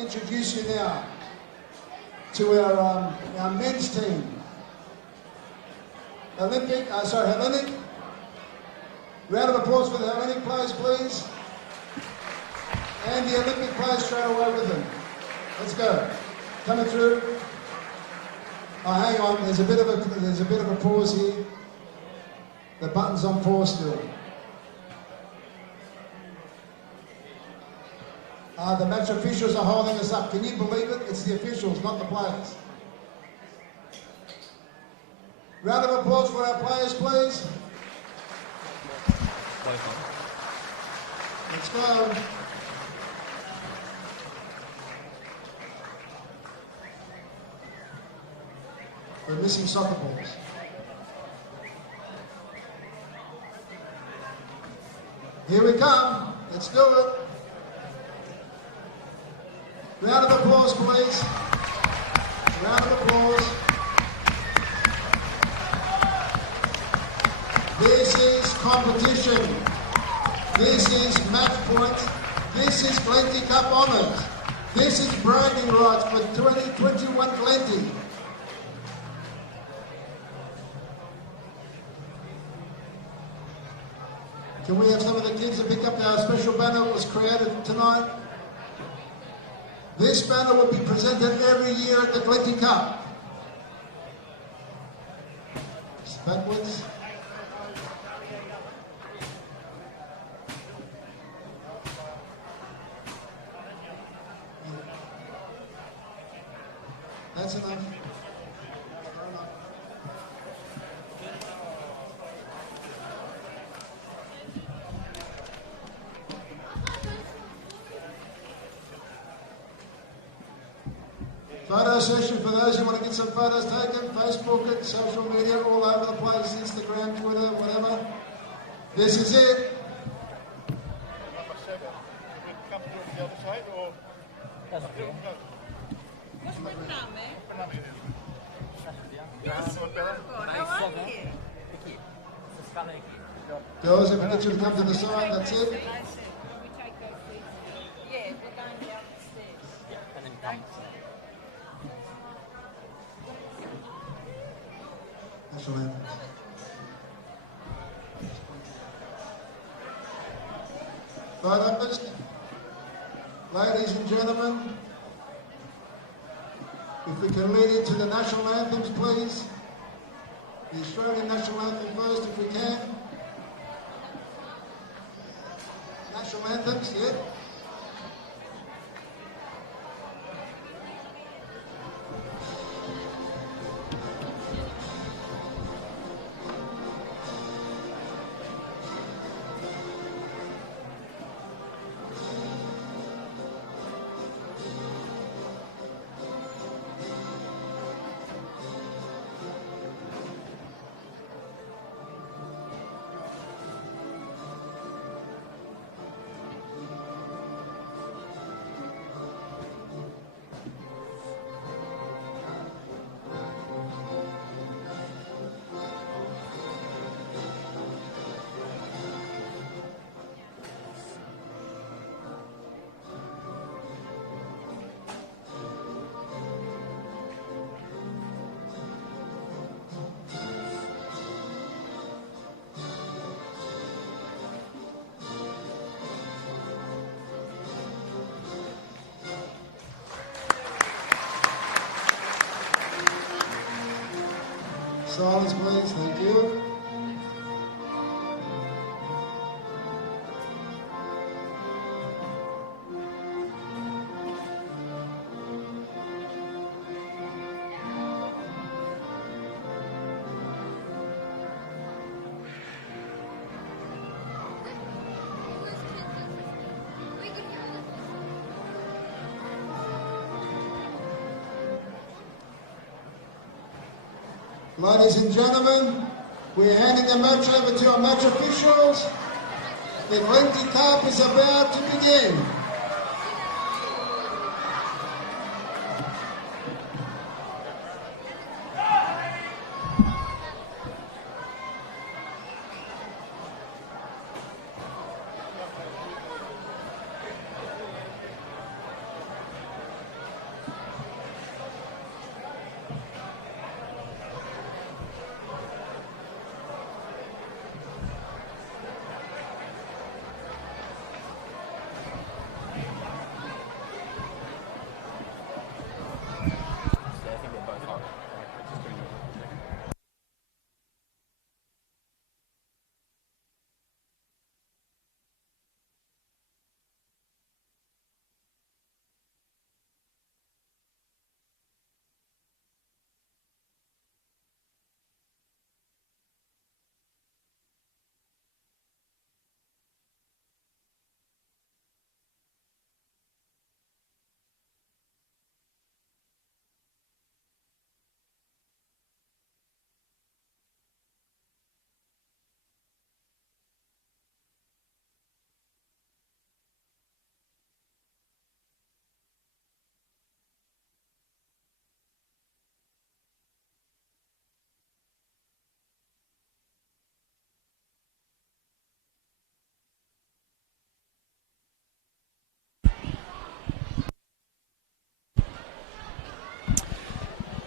introduce you now to our men's team. Hellenic. Round of applause for the Hellenic players, please. And the Olympic players straight away with them. Let's go. Coming through. Oh, hang on. There's a bit of a pause here. The button's on pause still. The match officials are holding us up. Can you believe it? It's the officials, not the players. Round of applause for our players, please. Let's go. We're missing soccer balls. Here we come. Let's do it. Round of applause, please. Round of applause. This is competition. This is match points. This is Glenti Cup honours. This is bragging rights for 2021 Glenti. Can we have some of the kids to pick up our special banner that was created tonight? This banner will be presented every year at the Glenti Cup. Just backwards. That's enough. Photo session for those who want to get some photos taken. Facebook it, social media, all over the place, Instagram, Twitter, whatever. This is it. Come to the other side or? Girls, if we get you to come to the side, that's it. Yeah, we're going down the stairs. And then come. National anthem. Photographers, ladies and gentlemen, if we can lead into the national anthems, please. The Australian national anthem first, if we can. National anthems, yeah. Silence, please. Thank you. Ladies and gentlemen, we're handing the match over to our match officials. The Glenti Cup is about to begin.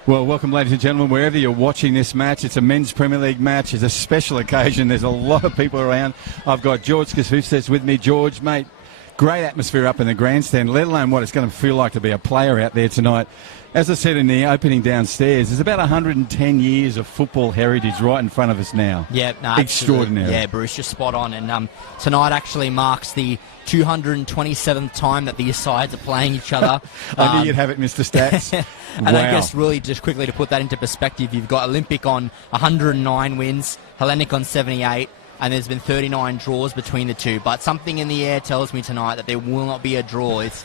Well, welcome, ladies and gentlemen, wherever you're watching this match. It's a men's Premier League match. It's a special occasion. There's a lot of people around. I've got George Kasufsas with me. George, mate, great atmosphere up in the grandstand, let alone what it's going to feel like to be a player out there tonight. As I said in the opening downstairs, there's about 110 years of football heritage right in front of us now. Yeah, no, extraordinary. Yeah, Bruce, you're spot on. And tonight actually marks the 227th time that these sides are playing each other. I knew you'd have it, Mr. Stats. And wow. I guess really just quickly to put that into perspective, you've got Olympic on 109 wins, Hellenic on 78, and there's been 39 draws between the two. But something in the air tells me tonight that there will not be a draw. It's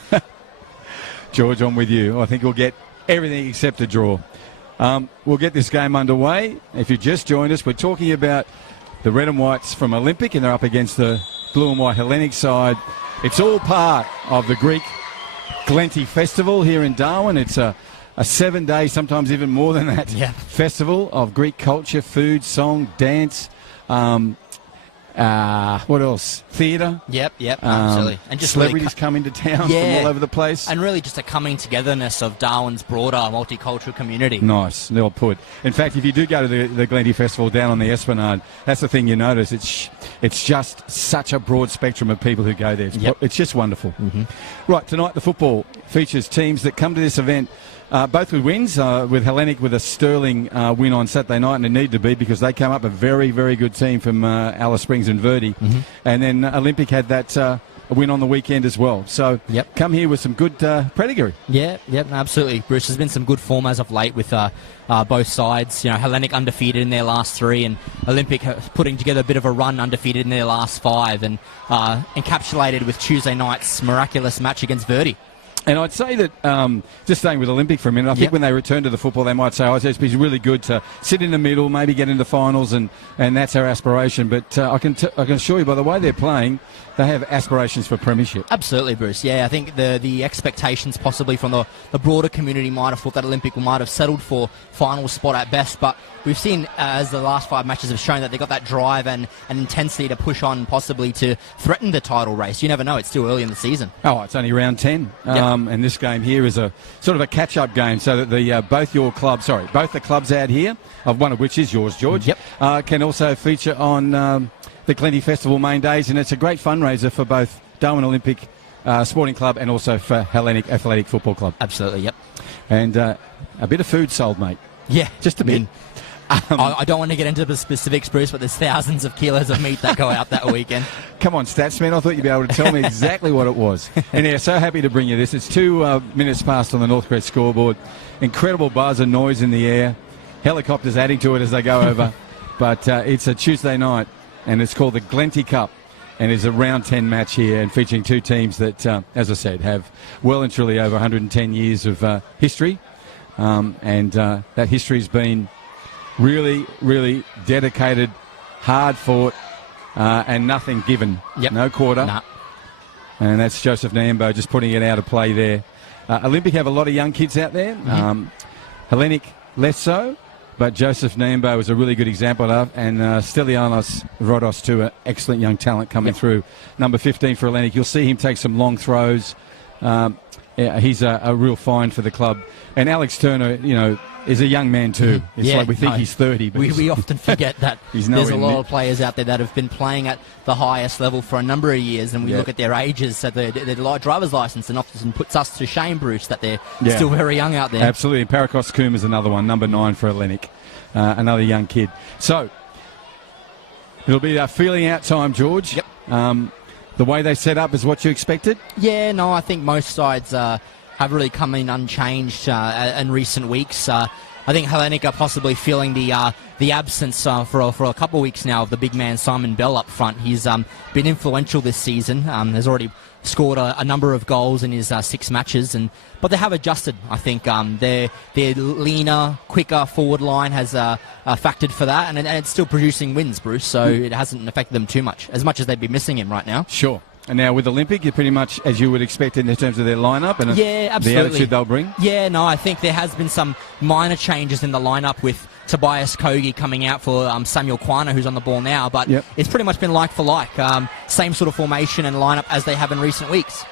George, I'm with you. I think we'll get everything except a draw. We'll get this game underway. If you just joined us, we're talking about the red and whites from Olympic, and they're up against the blue and white Hellenic side. It's all part of the Greek Glenti Festival here in Darwin. It's a 7-day, sometimes even more than that, festival of Greek culture, food, song, dance. What else? Theatre. Yep, absolutely. And just celebrities come into town from all over the place. And really just a coming togetherness of Darwin's broader multicultural community. Nice, well put. In fact, if you do go to the Glenti Festival down on the Esplanade, that's the thing you notice. It's just such a broad spectrum of people who go there. It's just wonderful. Mm-hmm. Right, tonight the football features teams that come to this event both with wins, with Hellenic with a sterling win on Saturday night, and it needed to be because they came up a very, very good team from Alice Springs and Verdi. Mm-hmm. And then Olympic had that a win on the weekend as well. So come here with some good pedigree. Yeah, absolutely. Bruce, there's been some good form as of late with both sides. You know, Hellenic undefeated in their last 3, and Olympic putting together a bit of a run undefeated in their last 5, and encapsulated with Tuesday night's miraculous match against Verdi. And I'd say that, just staying with Olympic for a minute, I think when they return to the football, they might say, it's been really good to sit in the middle, maybe get into finals, and that's our aspiration. But I can assure you, by the way they're playing, they have aspirations for premiership. Absolutely, Bruce. Yeah, I think the expectations possibly from the broader community might have thought that Olympic might have settled for final spot at best, but we've seen, as the last 5 matches have shown, that they've got that drive and intensity to push on, possibly to threaten the title race. You never know. It's still early in the season. Oh, it's only round 10. And this game here is a sort of a catch-up game, so that both the clubs out here, of one of which is yours, George, can also feature on the Glenti Festival main days, and it's a great fundraiser for both Darwin Olympic Sporting Club and also for Hellenic Athletic Football Club. Absolutely, yep. And a bit of food sold, mate. Yeah. Just a bit. I don't want to get into the specifics, Bruce, but there's thousands of kilos of meat that go out that weekend. Come on, Statsman. I thought you'd be able to tell me exactly what it was. And yeah, so happy to bring you this. It's 2 minutes past on the Northcrest scoreboard. Incredible buzz and noise in the air. Helicopters adding to it as they go over. But it's a Tuesday night, and it's called the Glenti Cup. And it's a round 10 match here, and featuring 2 teams that, as I said, have well and truly over 110 years of history. And that history's been really, really dedicated, hard fought, and nothing given. No quarter. Nah. And that's Joseph Nambo just putting it out of play there. Olympic have a lot of young kids out there. Hellenic less so, but Joseph Nambo was a really good example of, and Stelianos Rodos too, an excellent young talent coming through. Number 15 for Hellenic. You'll see him take some long throws. He's a real find for the club. And Alex Turner, is a young man too. It's like we think he's 30. But we often forget that there's a lot of players out there that have been playing at the highest level for a number of years, and we look at their ages, at their driver's license, and often puts us to shame, Bruce, that they're still very young out there. Absolutely. Parakos Koum is another one, number 9 for Hellenic, another young kid. So it'll be feeling out time, George. Yep. The way they set up is what you expected? Yeah, no, I think most sides have really come in unchanged in recent weeks. I think Hellenic are possibly feeling the absence for a couple of weeks now of the big man Simon Bell up front. He's been influential this season. Has already scored a number of goals in his 6 matches, but they have adjusted. I think their leaner, quicker forward line has factored for that, and it's still producing wins, Bruce. So it hasn't affected them too much as they'd be missing him right now. Sure. And now with Olympic, you're pretty much as you would expect in terms of their lineup and the attitude they'll bring? Yeah, no, I think there has been some minor changes in the lineup with Tobias Kogi coming out for Samuel Kwana, who's on the ball now, but it's pretty much been like for like. Same sort of formation and lineup as they have in recent weeks.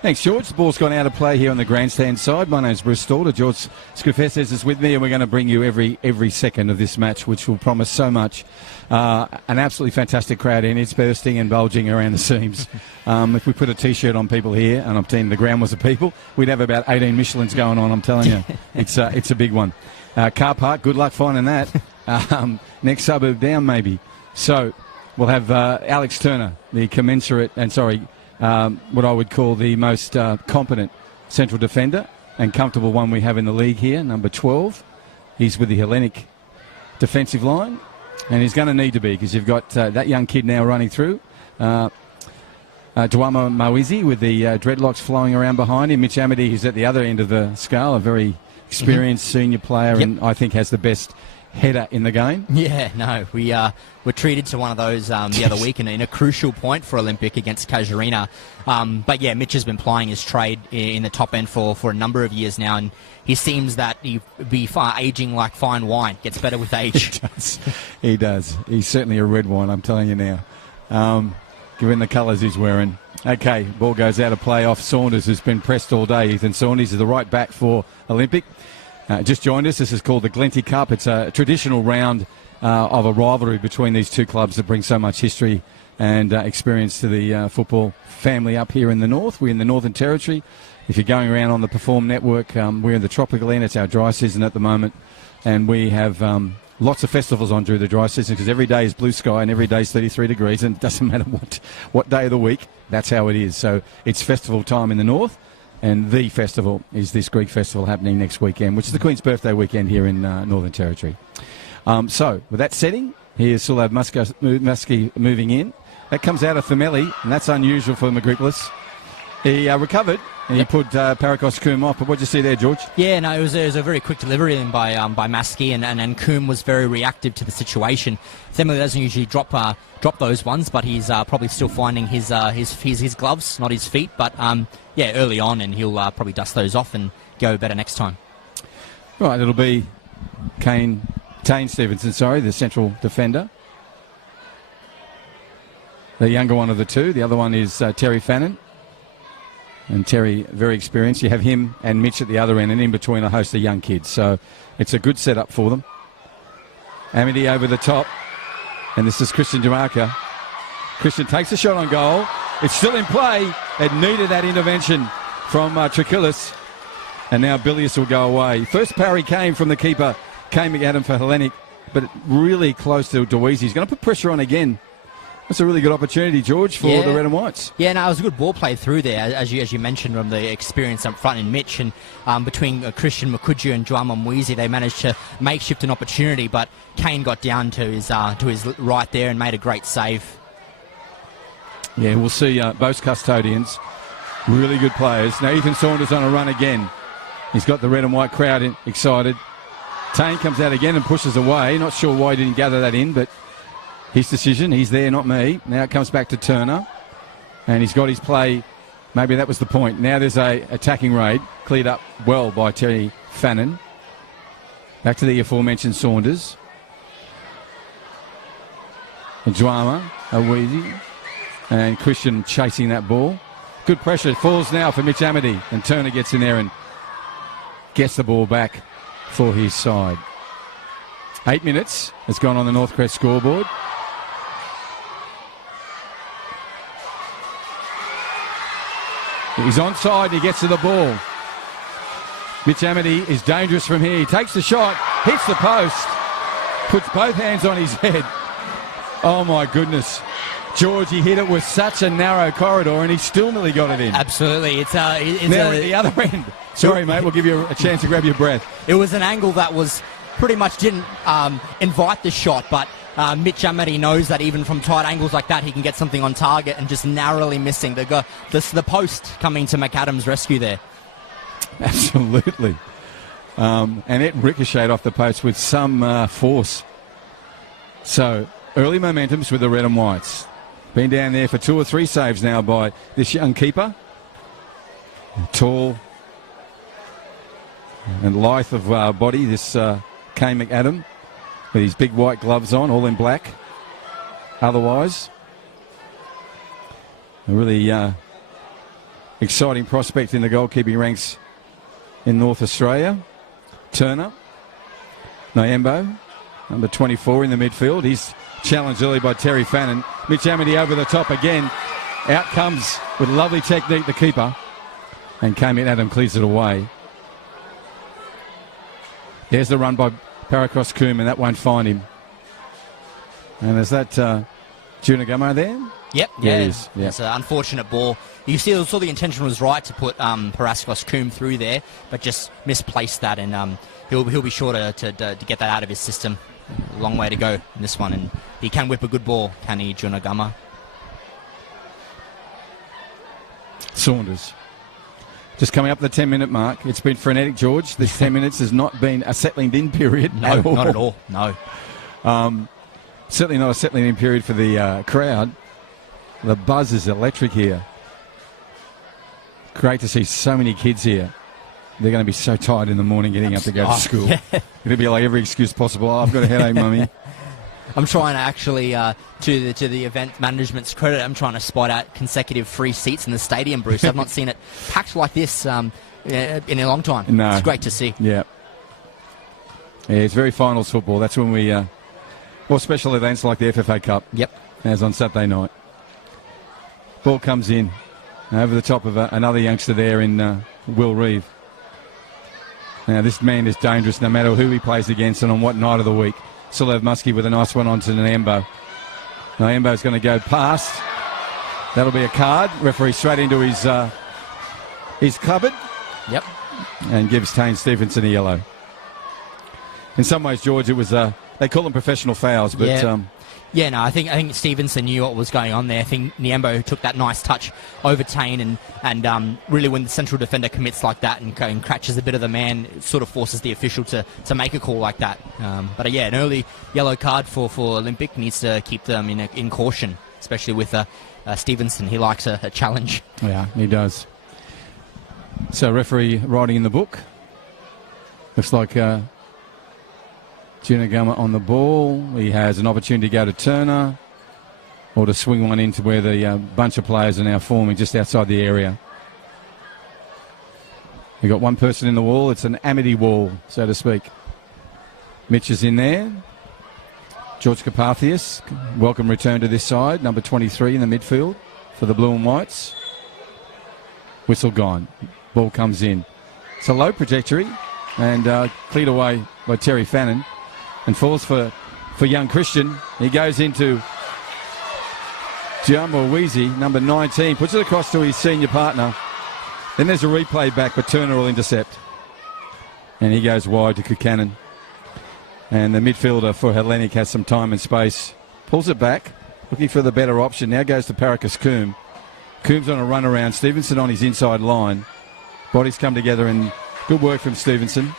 Thanks, George. The ball's gone out of play here on the grandstand side. My name's Bruce Stalder. George Scufesses is with me, and we're going to bring you every second of this match, which will promise so much. An absolutely fantastic crowd in. It's bursting and bulging around the seams. If we put a T-shirt on people here, and I'm telling you the ground was of people, we'd have about 18 Michelins going on, I'm telling you. It's a big one. Car park, good luck finding that. Next suburb down, maybe. So we'll have Alex Turner, the commensurate, what I would call the most competent central defender and comfortable one we have in the league here, number 12. He's with the Hellenic defensive line, and he's going to need to be because you've got that young kid now running through. Duama Mawizi with the dreadlocks flowing around behind him. Mitch Amity, who's at the other end of the scale, a very experienced senior player, and I think has the best header in the game. Yeah, no, we were treated to one of those the other week in a crucial point for Olympic against Casuarina. But yeah, Mitch has been plying his trade in the top end for a number of years now, and he seems that he'd be aging like fine wine. Gets better with age. He does. He's certainly a red wine, I'm telling you now. Given the colours he's wearing. Okay, ball goes out of play off Saunders, who's been pressed all day. Ethan Saunders is the right back for Olympic. Just joined us. This is called the Glenti Cup. It's a traditional round of a rivalry between these two clubs that bring so much history and experience to the football family up here in the north. We're in the Northern Territory. If you're going around on the Perform Network, we're in the tropical end. It's our dry season at the moment, and we have lots of festivals on during the dry season because every day is blue sky and every day is 33 degrees, and it doesn't matter what day of the week. That's how it is. So it's festival time in the north. And the festival is this Greek festival happening next weekend, which is the Queen's Birthday weekend here in Northern Territory. So, with that setting, here's Sulav Muskie moving in. That comes out of Themeli, and that's unusual for Magricolas. He recovered, and he put Parakos Coombe off. But what did you see there, George? Yeah, no, it was a very quick delivery in by Maskey, and Coombe was very reactive to the situation. Themeli doesn't usually drop those ones, but he's probably still finding his gloves, not his feet. But yeah, early on, and he'll probably dust those off and go better next time. Right, it'll be Tane Stevenson, the central defender. The younger one of the two. The other one is Terry Fannin. And Terry, very experienced. You have him and Mitch at the other end, and in between a host of young kids. So it's a good setup for them. Amity over the top. And this is Christian Demarco. Christian takes a shot on goal. It's still in play. It needed that intervention from Trikilis. And now Bilius will go away. First parry came from the keeper, Kane McAdam for Hellenic, but really close to Deweezy. He's going to put pressure on again. That's a really good opportunity, George, for the Red and Whites. Yeah, no, it was a good ball play through there, as you mentioned, from the experience up front in Mitch. And between Christian Makuju and Duama Mwizi, they managed to makeshift an opportunity, but Kane got down to his right there and made a great save. Yeah, we'll see both custodians, really good players. Now Ethan Saunders on a run again. He's got the red and white crowd excited. Tane comes out again and pushes away. Not sure why he didn't gather that in, but his decision. He's there, not me. Now it comes back to Turner. And he's got his play. Maybe that was the point. Now there's a attacking raid. Cleared up well by Terry Fannin. Back to the aforementioned Saunders. Duama, Aweezy. And Christian chasing that ball. Good pressure. Falls now for Mitch Amity. And Turner gets in there and gets the ball back for his side. 8 minutes has gone on the Northcrest scoreboard. He's onside, he gets to the ball. Mitch Amity is dangerous from here. He takes the shot, hits the post, puts both hands on his head. Oh my goodness. George, he hit it with such a narrow corridor and he still nearly got it in. Absolutely. It's now at the other end. Sorry, mate, we'll give you a chance to grab your breath. It was an angle that was pretty much didn't invite the shot, but Mitch Amity knows that even from tight angles like that, he can get something on target and just narrowly missing. The post coming to McAdam's rescue there. Absolutely. And it ricocheted off the post with some force. So, early momentums with the red and whites. Been down there for 2 or 3 saves now by this young keeper. Tall and lithe of body, this Kane McAdam, with his big white gloves on, all in black. Otherwise, a really exciting prospect in the goalkeeping ranks in North Australia. Turner. Nyembo, number 24 in the midfield. He's challenged early by Terry Fannin. Mitch Amity over the top again. Out comes with lovely technique the keeper. And came in, Adam clears it away. There's the run by Paracross Coombe, and that won't find him. And is that Junagamo there? Yep, Yeah, yeah. it is. Yeah. It's an unfortunate ball. You saw the intention was right to put Paracross Coombe through there, but just misplaced that, and he'll be sure to get that out of his system. A long way to go in this one, and he can whip a good ball, can he, Junagama? Saunders. Just coming up the 10-minute mark. It's been frenetic, George. This 10 minutes has not been a settling-in period. No, not at all. No. Certainly not a settling-in period for the crowd. The buzz is electric here. Great to see so many kids here. They're going to be so tired in the morning getting up to go to school. Yeah. It'll be like every excuse possible. Oh, I've got a headache, Mummy. I'm trying to actually, to the event management's credit, I'm trying to spot out consecutive free seats in the stadium, Bruce. I've not seen it packed like this in a long time. No. It's great to see. Yeah. Yeah, it's very finals football. That's when we, or special events like the FFA Cup. Yep. As on Saturday night. Ball comes in over the top of another youngster there in Will Reeve. Now, this man is dangerous no matter who he plays against and on what night of the week. Silev Muskie with a nice one onto Nyembo. Nyembo's going to go past. That'll be a card. Referee straight into his cupboard. Yep. And gives Tane Stevenson a yellow. In some ways, George, it was they call them professional fouls, but Yeah. Yeah, no, I think Stevenson knew what was going on there. I think Nyembo took that nice touch over Tane, and really when the central defender commits like that and catches a bit of the man, it sort of forces the official to make a call like that. But yeah, an early yellow card for Olympic needs to keep them in caution, especially with Stevenson. He likes a challenge. yeah, he does. So referee writing in the book. Looks like Junagama on the ball. He has an opportunity to go to Turner or to swing one into where the bunch of players are now forming just outside the area. We've got one person in the wall. It's an Amity wall, so to speak. Mitch is in there. George Carpathius, welcome return to this side. Number 23 in the midfield for the Blue and Whites. Whistle gone. Ball comes in. It's a low trajectory and cleared away by Terry Fannin. And falls for young Christian. He goes into Giambo Weezy, number 19, puts it across to his senior partner. Then there's a replay back, but Turner will intercept. And he goes wide to Buchanan. And the midfielder for Hellenic has some time and space. Pulls it back, looking for the better option. Now goes to Paracross Coombe. Coombe's on a run around. Stevenson on his inside line. Bodies come together and good work from Stevenson.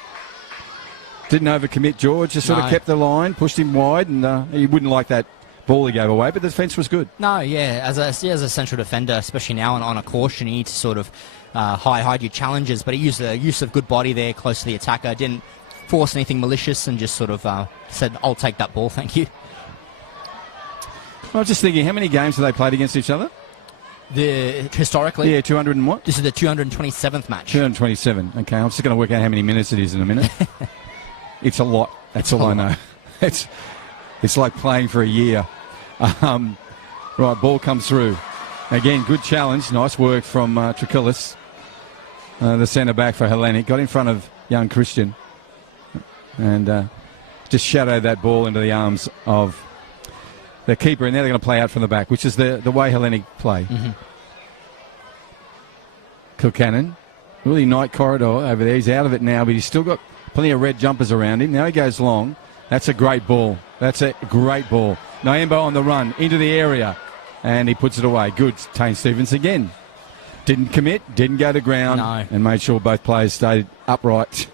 Didn't overcommit, George. Just sort of kept the line, pushed him wide, and he wouldn't like that ball he gave away, but the defence was good. No, yeah, as a central defender, especially now on a caution, you need to sort of hide your challenges, but he used the use of good body there close to the attacker, didn't force anything malicious, and just sort of said, I'll take that ball, thank you. I was just thinking, how many games have they played against each other? Historically? Yeah, 200 and what? This is the 227th match. 227. Okay, I'm just going to work out how many minutes it is in a minute. It's a lot. That's all I know. It's like playing for a year. Right, ball comes through. Again, good challenge. Nice work from Trikilis, the centre-back for Hellenic. Got in front of young Christian and just shadowed that ball into the arms of the keeper. And now they're going to play out from the back, which is the way Hellenic play. Mm-hmm. Kilcannon. Really night corridor over there. He's out of it now, but he's still got plenty of red jumpers around him. Now he goes long. That's a great ball. That's a great ball. Nyembo on the run into the area, and he puts it away. Good. Tane Stevens again. Didn't commit, didn't go to ground, No. and made sure both players stayed upright.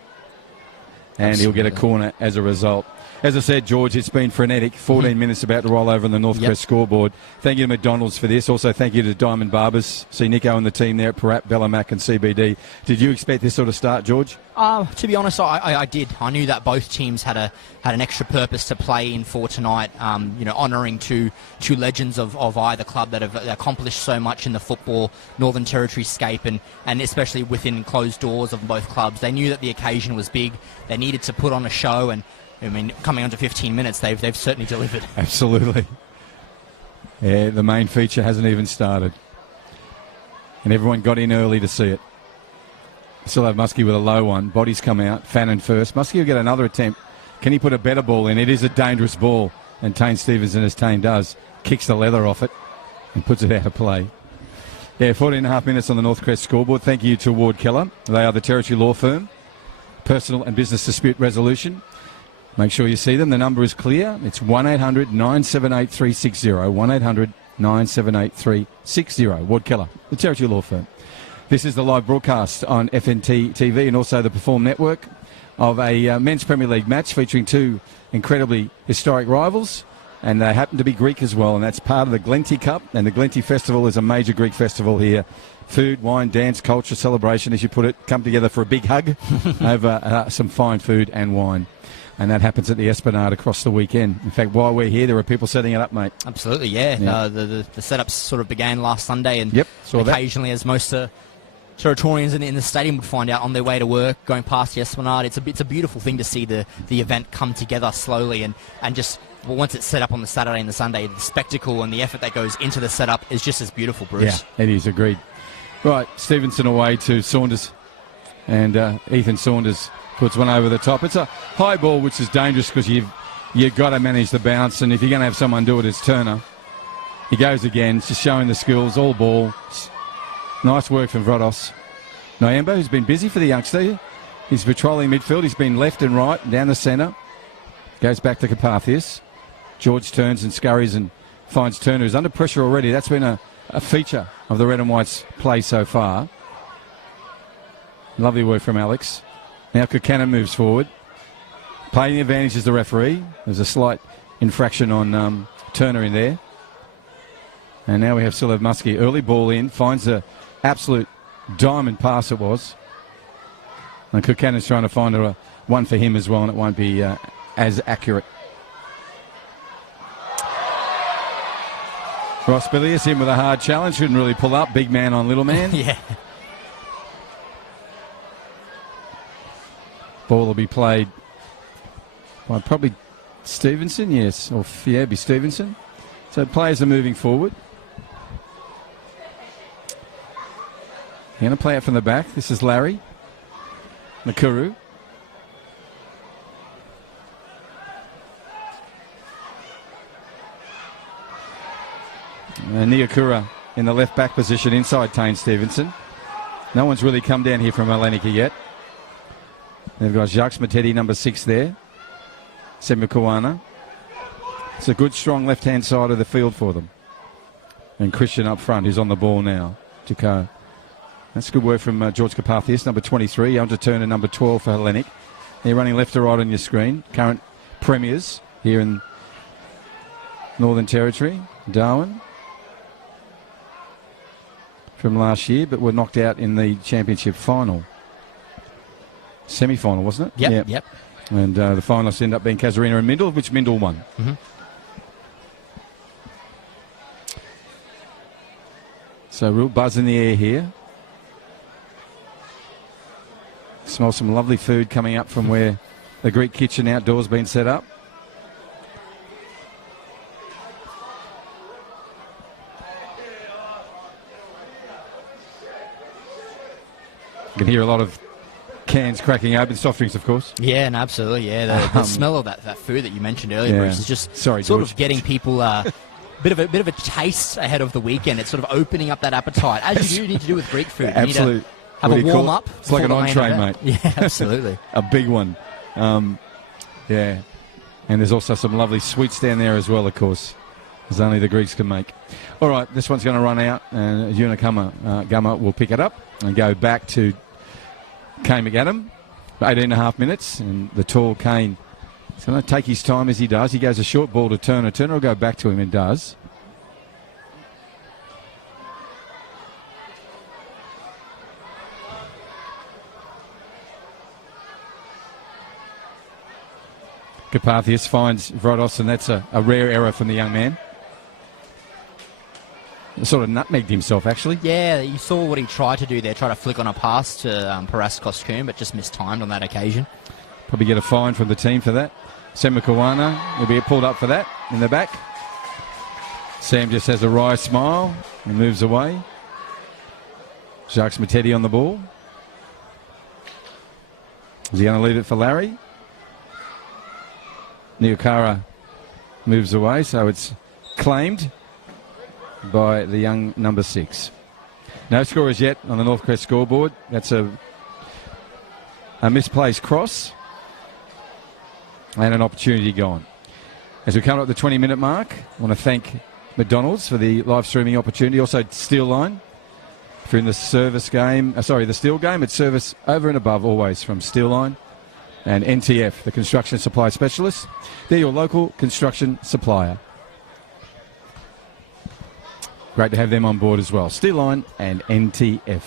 and he'll get a corner as a result. As I said, George, it's been frenetic. 14 minutes about to roll over on the Northcrest scoreboard. Thank you to McDonald's for this. Also, thank you to Diamond Barbers. See Nico and the team there at Parat, Bellamac and CBD. Did you expect this sort of start, George? To be honest, I did. I knew that both teams had an extra purpose to play in for tonight. Honouring two legends of either club that have accomplished so much in the football Northern Territory scape, and especially within closed doors of both clubs. They knew that the occasion was big. They needed to put on a show, and I mean, coming on to 15 minutes, they've certainly delivered. Absolutely. Yeah, the main feature hasn't even started, and everyone got in early to see it. Still have Muskie with a low one. Bodies come out. Fannin first. Muskie will get another attempt. Can he put a better ball in? It is a dangerous ball, and Tane Stevenson, as Tane does, kicks the leather off it and puts it out of play. Yeah, 14 and a half minutes on the Northcrest scoreboard. Thank you to Ward Keller. They are the Territory Law Firm, personal and business dispute resolution. Make sure you see them. The number is clear. It's 1-800-978-360. 1-800-978-360. Ward Keller, the Territory Law Firm. This is the live broadcast on FNT TV and also the Perform Network of a men's Premier League match featuring two incredibly historic rivals, and they happen to be Greek as well, and that's part of the Glenti Cup, and the Glenti Festival is a major Greek festival here. Food, wine, dance, culture, celebration, as you put it, come together for a big hug over some fine food and wine. And that happens at the Esplanade across the weekend. In fact, while we're here, there are people setting it up, mate. Absolutely, yeah. The setups sort of began last Sunday, and occasionally, as most Territorians in the stadium would find out on their way to work, going past the Esplanade, it's a beautiful thing to see the event come together slowly, and just once it's set up on the Saturday and the Sunday, the spectacle and the effort that goes into the setup is just as beautiful, Bruce. Yeah, it is, agreed. Right, Stevenson away to Saunders, and Ethan Saunders puts one over the top. It's a high ball, which is dangerous because you've got to manage the bounce, and if you're going to have someone do it, it's Turner. He goes again, just showing the skills, all ball. Nice work from Vrodos. Nyemba, who's been busy for the youngster. He's patrolling midfield. He's been left and right, down the centre. Goes back to Carpathius. George turns and scurries and finds Turner, who's under pressure already. That's been a feature of the Red and White's play so far. Lovely work from Alex. Now Kuchanen moves forward. Playing the advantage is the referee. There's a slight infraction on Turner in there. And now we still have Muskie. Early ball in. Finds the absolute diamond pass it was. And Kuchanen's trying to find one for him as well, and it won't be as accurate. Ross Billius in with a hard challenge. Shouldn't really pull up. Big man on little man. Yeah. Ball will be played by probably Stevenson, yes. Or, yeah, it'd be Stevenson. So players are moving forward. Going to play it from the back. This is Larry. Nakuru. Niakura in the left back position inside Tane Stevenson. No one's really come down here from Hellenic yet. They've got Jacques Matedi, number 6 there. Semikuana. It's a good, strong left-hand side of the field for them. And Christian up front, who's on the ball now. Tuko. That's good work from George Carpathius, number 23. Hunter Turner, number 12 for Hellenic. They're running left to right on your screen. Current premiers here in Northern Territory. Darwin. From last year, but were knocked out in the championship final. Semi-final, wasn't it? Yep. And the finalists ended up being Casuarina and Mindel, which Mindel won. Mm-hmm. So real buzz in the air here. Smell some lovely food coming up from where the Greek kitchen outdoors been set up. You can hear a lot of cans cracking open, soft drinks, of course. Yeah, no, absolutely. Yeah, the smell of that food that you mentioned earlier, Bruce, is just sort of getting people bit of a taste ahead of the weekend. It's sort of opening up that appetite, as you need to do with Greek food. You need to have a warm up. It's like an entree, mate. Yeah, absolutely. A big one. Yeah, and there's also some lovely sweets down there as well, of course, as only the Greeks can make. All right, this one's going to run out, and Unakama Gama will pick it up and go back to Kay McAdam. 18.5 minutes, and the tall Kane is going to take his time as he does. He goes a short ball to Turner. Turner will go back to him and does. Carpathius finds Vrodos, and that's a rare error from the young man. Sort of nutmegged himself, actually. Yeah, you saw what he tried to do there, try to flick on a pass to Paraskos-Coombe, but just mistimed on that occasion. Probably get a fine from the team for that. Sam Kawana will be pulled up for that in the back. Sam just has a wry smile and moves away. Jacques Matetti on the ball. Is he going to leave it for Larry? Niokara moves away, so it's claimed by the young number 6. No scorers yet on the Northcrest scoreboard. That's a misplaced cross and an opportunity gone. As we come up to the 20-minute mark, I want to thank McDonald's for the live streaming opportunity. Also, Steel Line. If you're in the service game, the steel game, it's service over and above always from Steel Line. And NTF, the construction supply specialist. They're your local construction supplier. Great to have them on board as well. Steel Line and NTF.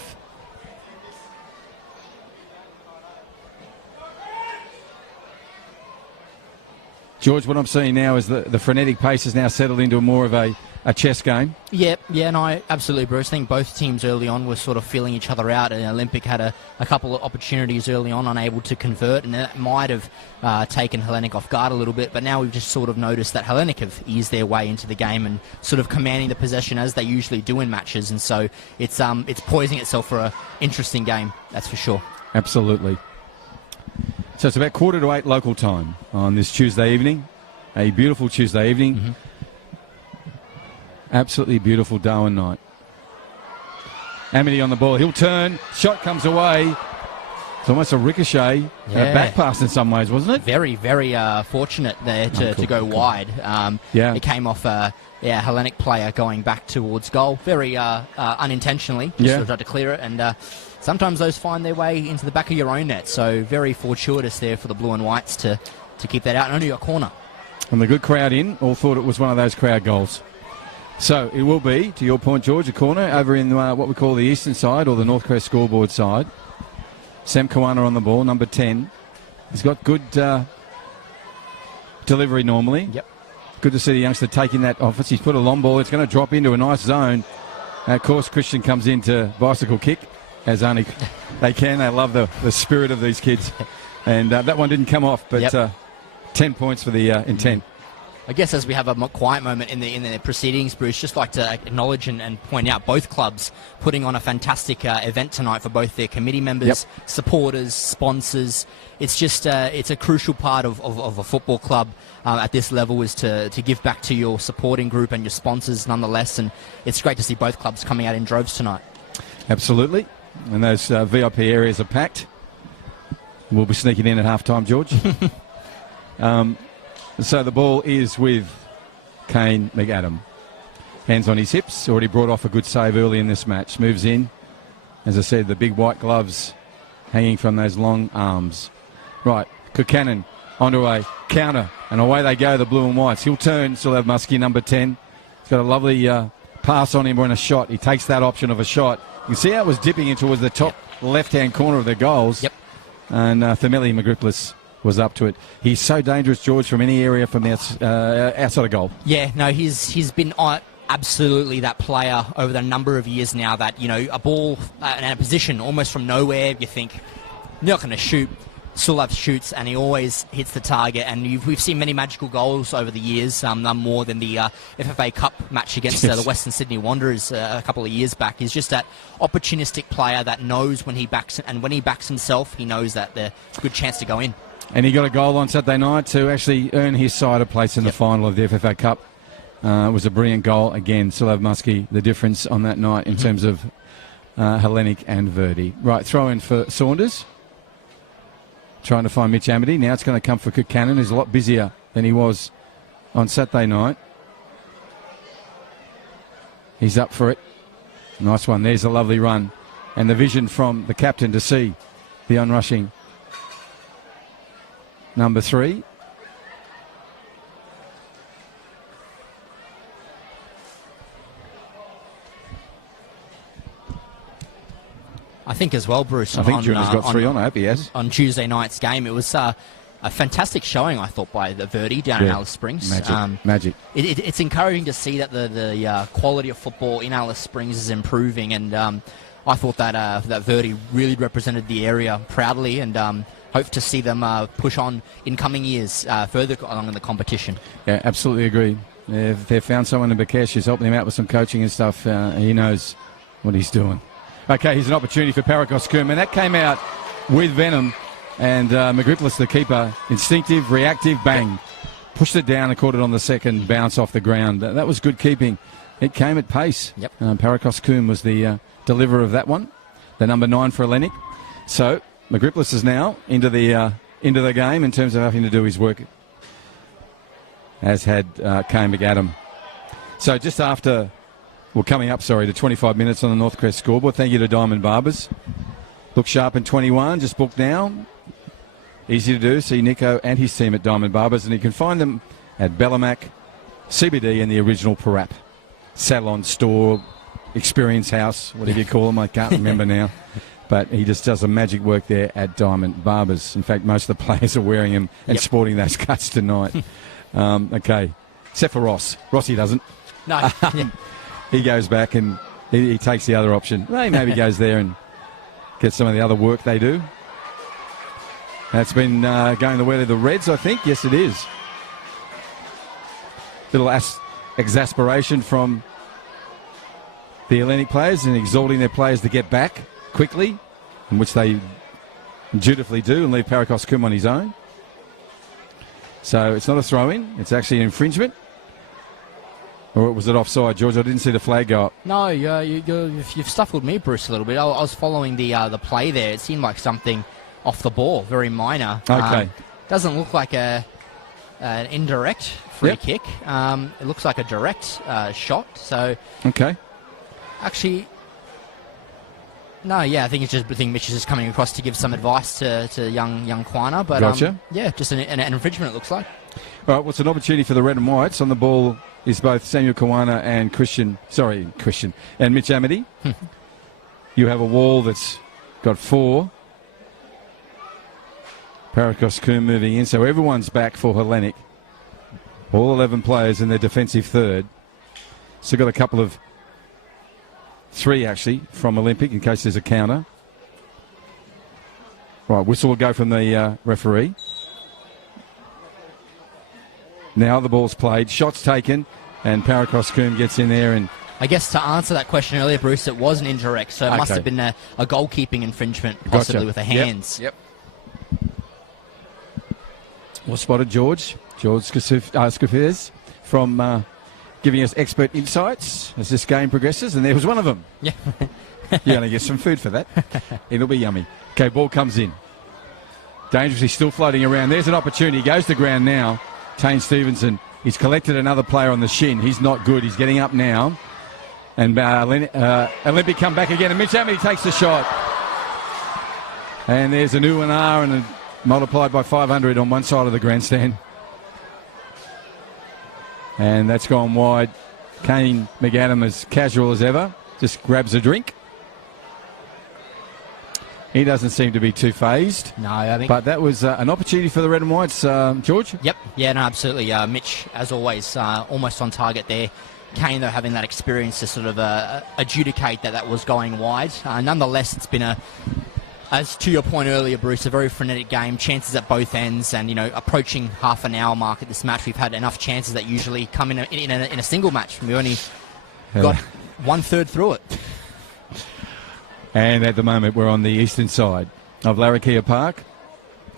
George, what I'm seeing now is the frenetic pace has now settled into more of a chess game. Yeah, no, absolutely, Bruce. I think both teams early on were sort of feeling each other out, and Olympic had a couple of opportunities early on, unable to convert, and that might have taken Hellenic off guard a little bit, but now we've just sort of noticed that Hellenic have eased their way into the game and sort of commanding the possession as they usually do in matches, and so it's poising itself for an interesting game, that's for sure. Absolutely. So it's about 7:45 local time on this Tuesday evening. A beautiful Tuesday evening. Mm-hmm. Absolutely beautiful Darwin night. Amity on the ball. He'll turn. Shot comes away. It's almost a ricochet. Yeah. A back pass in some ways, wasn't it? Very, very fortunate there to go wide. Yeah. It came off a Hellenic player going back towards goal. Very unintentionally. Just sort of tried to clear it. And sometimes those find their way into the back of your own net. So very fortuitous there for the blue and whites to keep that out. And only a corner. And the good crowd in all thought it was one of those crowd goals. So it will be, to your point, George, a corner over in what we call the eastern side or the Northcrest scoreboard side. Sam Kawana on the ball, number 10. He's got good delivery normally. Yep. Good to see the youngster taking that offense. He's put a long ball. It's going to drop into a nice zone. And of course, Christian comes in to bicycle kick, as only they can. They love the spirit of these kids. And that one didn't come off, but 10 points for the intent. I guess as we have a quiet moment in the proceedings, Bruce, just like to acknowledge and point out both clubs putting on a fantastic event tonight for both their committee members, supporters, sponsors. It's just it's a crucial part of a football club at this level is to give back to your supporting group and your sponsors nonetheless. And it's great to see both clubs coming out in droves tonight. Absolutely. And those VIP areas are packed. We'll be sneaking in at half-time, George. So the ball is with Kane McAdam. Hands on his hips. Already brought off a good save early in this match. Moves in. As I said, the big white gloves hanging from those long arms. Right, Kukanen onto a counter. And away they go, the blue and whites. He'll turn. Still have Muskie, number 10. He's got a lovely pass on him when a shot. He takes that option of a shot. You can see how it was dipping in towards the top left-hand corner of the goals. Yep. And Famili Magriplis was up to it. He's so dangerous, George, from any area from the outside of goal. Yeah, no, he's been absolutely that player over the number of years now that, you know, a ball and a position almost from nowhere, you think, you're not going to shoot. Sulap shoots and he always hits the target, and we've seen many magical goals over the years, none more than the FFA Cup match against the Western Sydney Wanderers a couple of years back. He's just that opportunistic player that knows when he backs, and when he backs himself, he knows that there's a good chance to go in. And he got a goal on Saturday night to actually earn his side a place in the final of the FFA Cup. It was a brilliant goal. Again, Sulap Muskie, the difference on that night in terms of Hellenic and Verdi. Right, throw in for Saunders. Trying to find Mitch Amity. Now it's going to come for Kukanen, who's a lot busier than he was on Saturday night. He's up for it. Nice one. There's a lovely run. And the vision from the captain to see the onrushing number 3. I think as well, Bruce. I think Junior's got 3 on. I hope he has. On Tuesday night's game, it was a fantastic showing, I thought, by the Verdi down in Alice Springs. Magic. It's encouraging to see that the quality of football in Alice Springs is improving, and I thought that Verdi really represented the area proudly, and hope to see them push on in coming years further along in the competition. Yeah, absolutely agree. They've found someone in Bakesh who's helping him out with some coaching and stuff. He knows what he's doing. Okay, here's an opportunity for Parakos Coombe, and that came out with venom. And McGripplis, the keeper, instinctive, reactive, bang. Pushed it down and caught it on the second bounce off the ground. That was good keeping. It came at pace. Yep. Parakos Coombe was the deliverer of that one, the number 9 for Hellenic. So McGripplis is now into the game in terms of having to do his work, as had Kane McAdam. So just after... coming up, to 25 minutes on the Northcrest scoreboard. Thank you to Diamond Barbers. Look sharp in 21, just book now. Easy to do. See Nico and his team at Diamond Barbers, and you can find them at Bellamac, CBD, and the original Parap. Salon, store, experience house, whatever you call them. I can't remember now. But he just does some magic work there at Diamond Barbers. In fact, most of the players are wearing them and sporting those cuts tonight. Okay. Except for Ross. Rossi doesn't. No. He goes back and he takes the other option. Well, he maybe goes there and gets some of the other work they do. That's been going the way of the Reds, I think. Yes, it is. Little exasperation from the Hellenic players and exhorting their players to get back quickly, in which they dutifully do, and leave Parakos Coombe on his own. So it's not a throw-in. It's actually an infringement. Or was it offside, George? I didn't see the flag go up. No, you've stuffed me, Bruce, a little bit. I was following the play there. It seemed like something off the ball, very minor. Okay. Doesn't look like an indirect free kick. It looks like a direct shot. So okay. Actually, no, I think Mitch is just coming across to give some advice to young Quina. But gotcha. Just an infringement, it looks like. All right, what's an opportunity for the Red and Whites? On the ball is both Samuel Kawana and Christian and Mitch Amity. You have a wall that's got 4. Parakos Coombe moving in, so everyone's back for Hellenic. All 11 players in their defensive third. So got a couple of 3 actually from Olympic in case there's a counter. Right, whistle will go from the referee. Now the ball's played, shots taken, and Parakos Coombe gets in there. And I guess to answer that question earlier, Bruce, it was an indirect, so it must have been a goalkeeping infringement, possibly with the hands. Yep. Well spotted, George Scafiers from giving us expert insights as this game progresses, and there was one of them. Yeah. You're going to get some food for that. It'll be yummy. Okay, ball comes in. Dangerously still floating around. There's an opportunity. He goes to ground now. Tane Stevenson, he's collected another player on the shin. He's not good. He's getting up now. And Olympic come back again. And Mitch Amity takes the shot. And there's a new and R and multiplied by 500 on one side of the grandstand. And that's gone wide. Kane McAdam, as casual as ever, just grabs a drink. He doesn't seem to be too phased. No, I think. But that was an opportunity for the Red and Whites, George. Yep. Yeah, no, absolutely. Mitch, as always, almost on target there. Kane, though, having that experience to sort of adjudicate that was going wide. Nonetheless, it's been as to your point earlier, Bruce, a very frenetic game. Chances at both ends, and approaching half an hour mark at this match, we've had enough chances that usually come in a single match. We only got 1/3 through it. And at the moment, we're on the eastern side of Larrakia Park.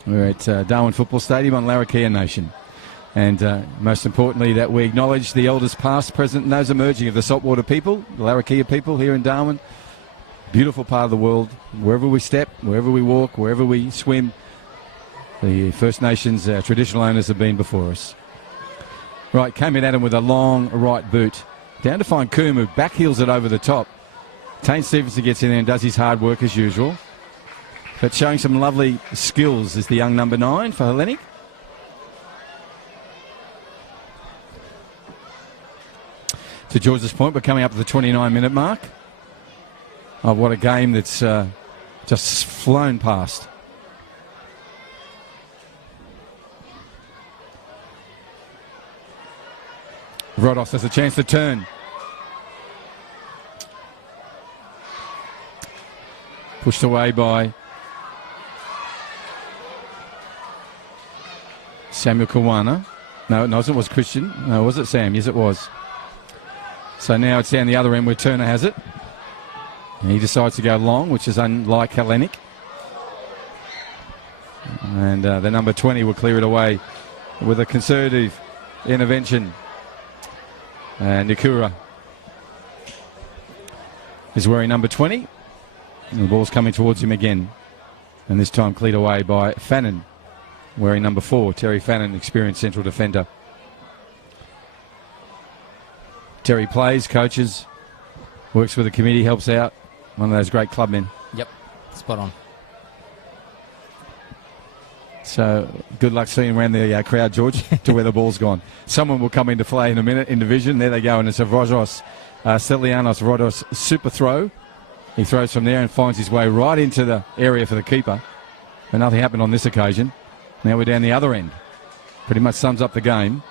We're at Darwin Football Stadium on Larrakia Nation. And most importantly, that we acknowledge the elders past, present, and those emerging of the saltwater people, the Larrakia people here in Darwin. Beautiful part of the world. Wherever we step, wherever we walk, wherever we swim, the First Nations traditional owners have been before us. Right, came in at him with a long right boot. Down to find Coombe, who backheels it over the top. Tane Stevenson gets in there and does his hard work as usual. But showing some lovely skills is the young number 9 for Hellenic. to George's point, we're coming up to the 29-minute mark. Oh, what a game that's just flown past. Rodos has a chance to turn. Pushed away by Samuel Kawana. No, it wasn't. It was Christian. No, was it Sam? Yes, it was. So now it's down the other end where Turner has it. And he decides to go long, which is unlike Hellenic. And the number 20 will clear it away with a conservative intervention. Nikura is wearing number 20. And the ball's coming towards him again. And this time cleared away by Fannin, wearing number 4. Terry Fannin, experienced central defender. Terry plays, coaches, works with the committee, helps out. One of those great clubmen. Yep, spot on. So good luck seeing around the crowd, George, to where the ball's gone. Someone will come into play in a minute in division. There they go, and it's a Rodos, Stelianos Rodos super throw. He throws from there and finds his way right into the area for the keeper. But nothing happened on this occasion. Now we're down the other end. Pretty much sums up the game.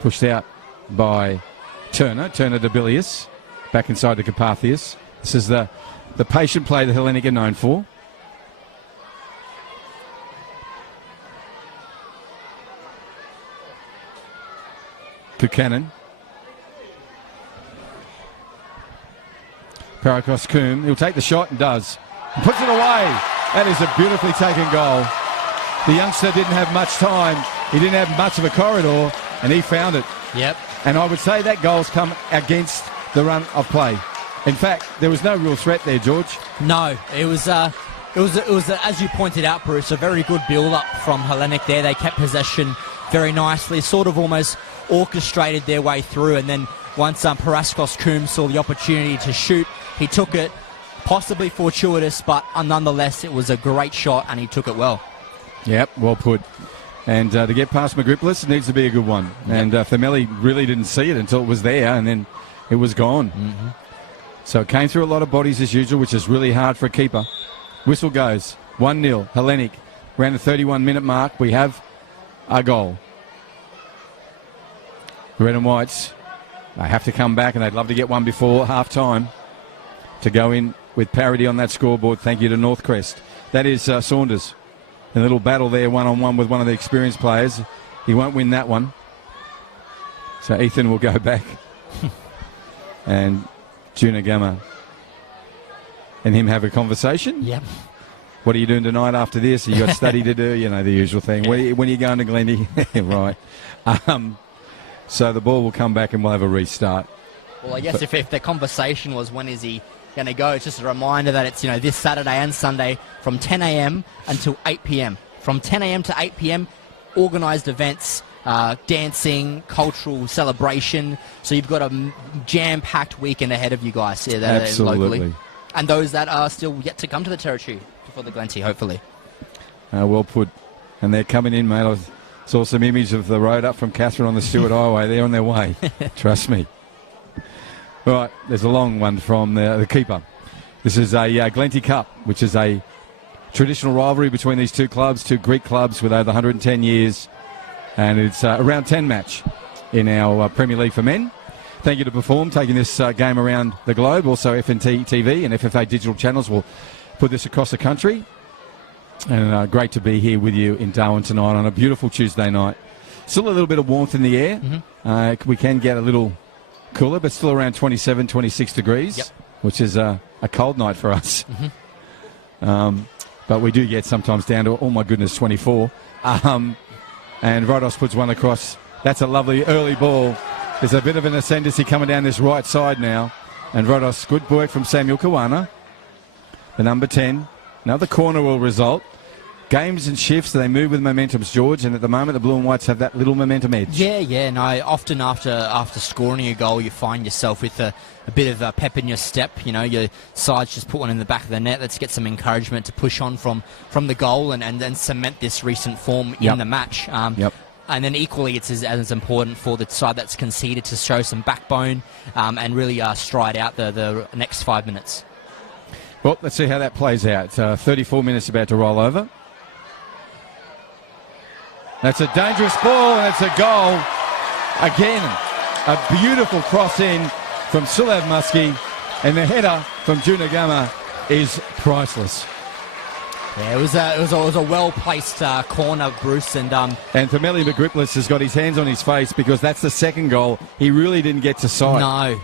Pushed out by Turner to Bilius. Back inside to Carpathius. This is the patient play that Hellenic are known for. Buchanan. Paracos Coombe. He'll take the shot and does. And puts it away. That is a beautifully taken goal. The youngster didn't have much time. He didn't have much of a corridor, and he found it. Yep. And I would say that goal's come against the run of play. In fact, there was no real threat there, George. No, it was as you pointed out, Bruce, a very good build-up from Hellenic there. They kept possession very nicely, sort of almost orchestrated their way through, and then once Paraskos Coombs saw the opportunity to shoot, he took it, possibly fortuitous, but nonetheless it was a great shot and he took it well. Yep, well put. And to get past Magriplis, it needs to be a good one. Yep. And Famelli really didn't see it until it was there, and then it was gone. Mm-hmm. So it came through a lot of bodies as usual, which is really hard for a keeper. Whistle goes, 1-0, Hellenic. Around the 31-minute mark, we have a goal. Red and Whites, they have to come back, and they'd love to get one before half-time to go in with parity on that scoreboard. Thank you to Northcrest. That is Saunders. A little battle there, one-on-one with one of the experienced players. He won't win that one. So Ethan will go back. And Junagama and him have a conversation. Yep. What are you doing tonight after this? You got study to do, you know, the usual thing. When are you going to Glenti? Right. So the ball will come back and we'll have a restart. Well, I guess if the conversation was when is he going to go, it's just a reminder that it's, this Saturday and Sunday from 10 a.m. until 8 p.m. From 10 a.m. to 8 p.m, organised events, dancing, cultural celebration. So you've got a jam-packed weekend ahead of you guys here Absolutely. locally. And those that are still yet to come to the territory for the Glenti, hopefully. Well put. And they're coming in, mate. I saw some image of the road up from Catherine on the Stewart Highway. They're on their way. Trust me. Right, there's a long one from the keeper. This is a Glenti Cup, which is a traditional rivalry between these two clubs, two Greek clubs with over 110 years. And it's a round 10 match in our Premier League for men. Thank you to Perform, taking this game around the globe. Also FNT TV and FFA digital channels will put this across the country. And great to be here with you in Darwin tonight on a beautiful Tuesday night. Still a little bit of warmth in the air. Mm-hmm. We can get a little cooler, but still around 27, 26 degrees, yep. Which is a cold night for us. Mm-hmm. But we do get sometimes down to, oh my goodness, 24. And Rodos puts one across. That's a lovely early ball. There's a bit of an ascendancy coming down this right side now. And Rodos, good work from Samuel Kawana, the number 10. Now the corner will result. Games and shifts, they move with momentums, George, and at the moment the Blue and Whites have that little momentum edge. Yeah, no, often after scoring a goal, you find yourself with a bit of pep in your step. Your sides just put one in the back of the net. Let's get some encouragement to push on from the goal and then cement this recent form in the match. And then equally, it's as important for the side that's conceded to show some backbone and really stride out the next 5 minutes. Well, let's see how that plays out. 34 minutes about to roll over. That's a dangerous ball, and it's a goal. Again, a beautiful cross in from Sulav Muskie, and the header from Junagama is priceless. Yeah, it was a well-placed corner, Bruce, and Fameli Magriplis has got his hands on his face because that's the second goal. He really didn't get to sight.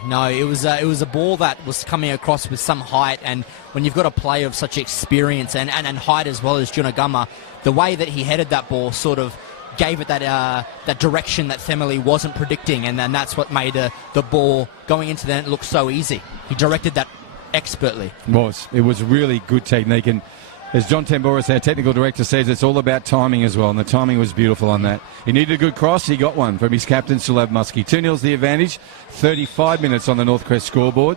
No, it was a ball that was coming across with some height, and when you've got a player of such experience and height as well as Junagama, the way that he headed that ball sort of gave it that direction that Fameli wasn't predicting, and then that's what made the ball going into the net look so easy. He directed that expertly. It was really good technique, and as John Tamboris, our technical director, says, it's all about timing as well, and the timing was beautiful on that. He needed a good cross. He got one from his captain, Sulav Muskie. 2-0's the advantage. 35 minutes on the Northcrest scoreboard.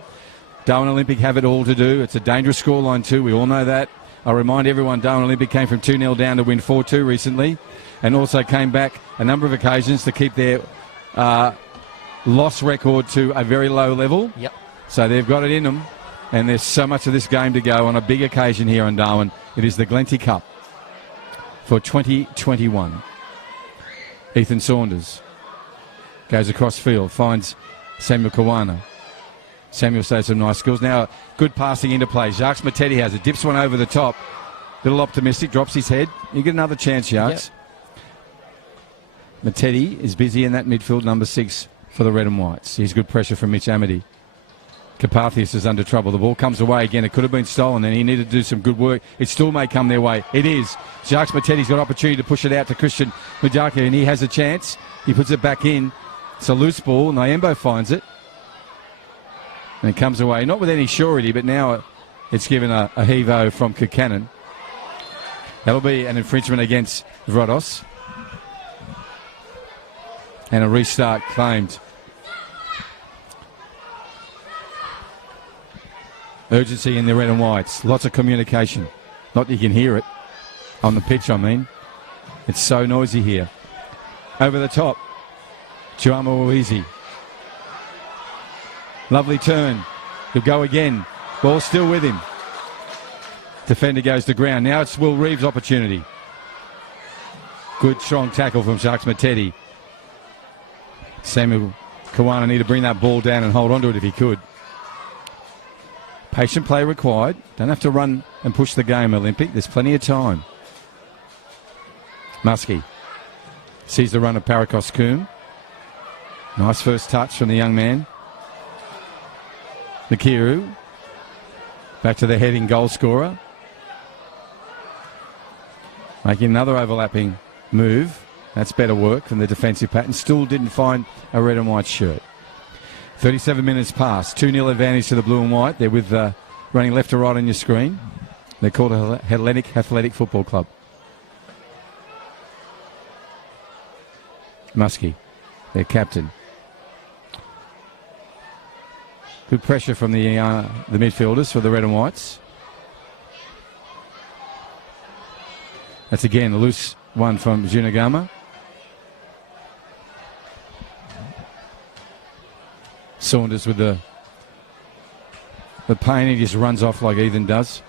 Darwin Olympic have it all to do. It's a dangerous scoreline too. We all know that. I'll remind everyone, Darwin Olympic came from 2-0 down to win 4-2 recently, and also came back a number of occasions to keep their loss record to a very low level. Yep. So they've got it in them. And there's so much of this game to go on a big occasion here in Darwin. It is the Glenti Cup for 2021. Ethan Saunders goes across field, finds Samuel Kawana. Samuel says some nice skills. Now, good passing into play. Jacques Matetti has it, dips one over the top. Little optimistic, drops his head. You get another chance, Jacques. Yep. Matetti is busy in that midfield, number 6 for the Red and Whites. He's good pressure from Mitch Amity. Carpathius is under trouble. The ball comes away again. It could have been stolen, and he needed to do some good work. It still may come their way. It is. Jacques Matetti's got an opportunity to push it out to Christian Mudaka, and he has a chance. He puts it back in. It's a loose ball. Nyembo finds it. And it comes away. Not with any surety, but now it's given a heave-o from Kukanen. That'll be an infringement against Vrodos. And a restart claimed. Urgency in the red and whites. Lots of communication. Not that you can hear it. On the pitch, I mean. It's so noisy here. Over the top. Chuama Wawizi. Lovely turn. He'll go again. Ball still with him. Defender goes to ground. Now it's Will Reeves' opportunity. Good strong tackle from Jacques Matetti. Samuel Kawana need to bring that ball down and hold on to it if he could. Patient play required. Don't have to run and push the game, Olympic. There's plenty of time. Muskie sees the run of Parakos Coombe. Nice first touch from the young man. Nakiru. Back to the heading goal scorer. Making another overlapping move. That's better work than the defensive pattern. Still didn't find a red and white shirt. 37 minutes past. 2-0 advantage to the blue and white. They're with running left to right on your screen. They're called a Hellenic Athletic Football Club. Muskie, their captain. Good pressure from the midfielders for the red and whites. That's again a loose one from Junagama. Saunders with the pain. He just runs off like Ethan does.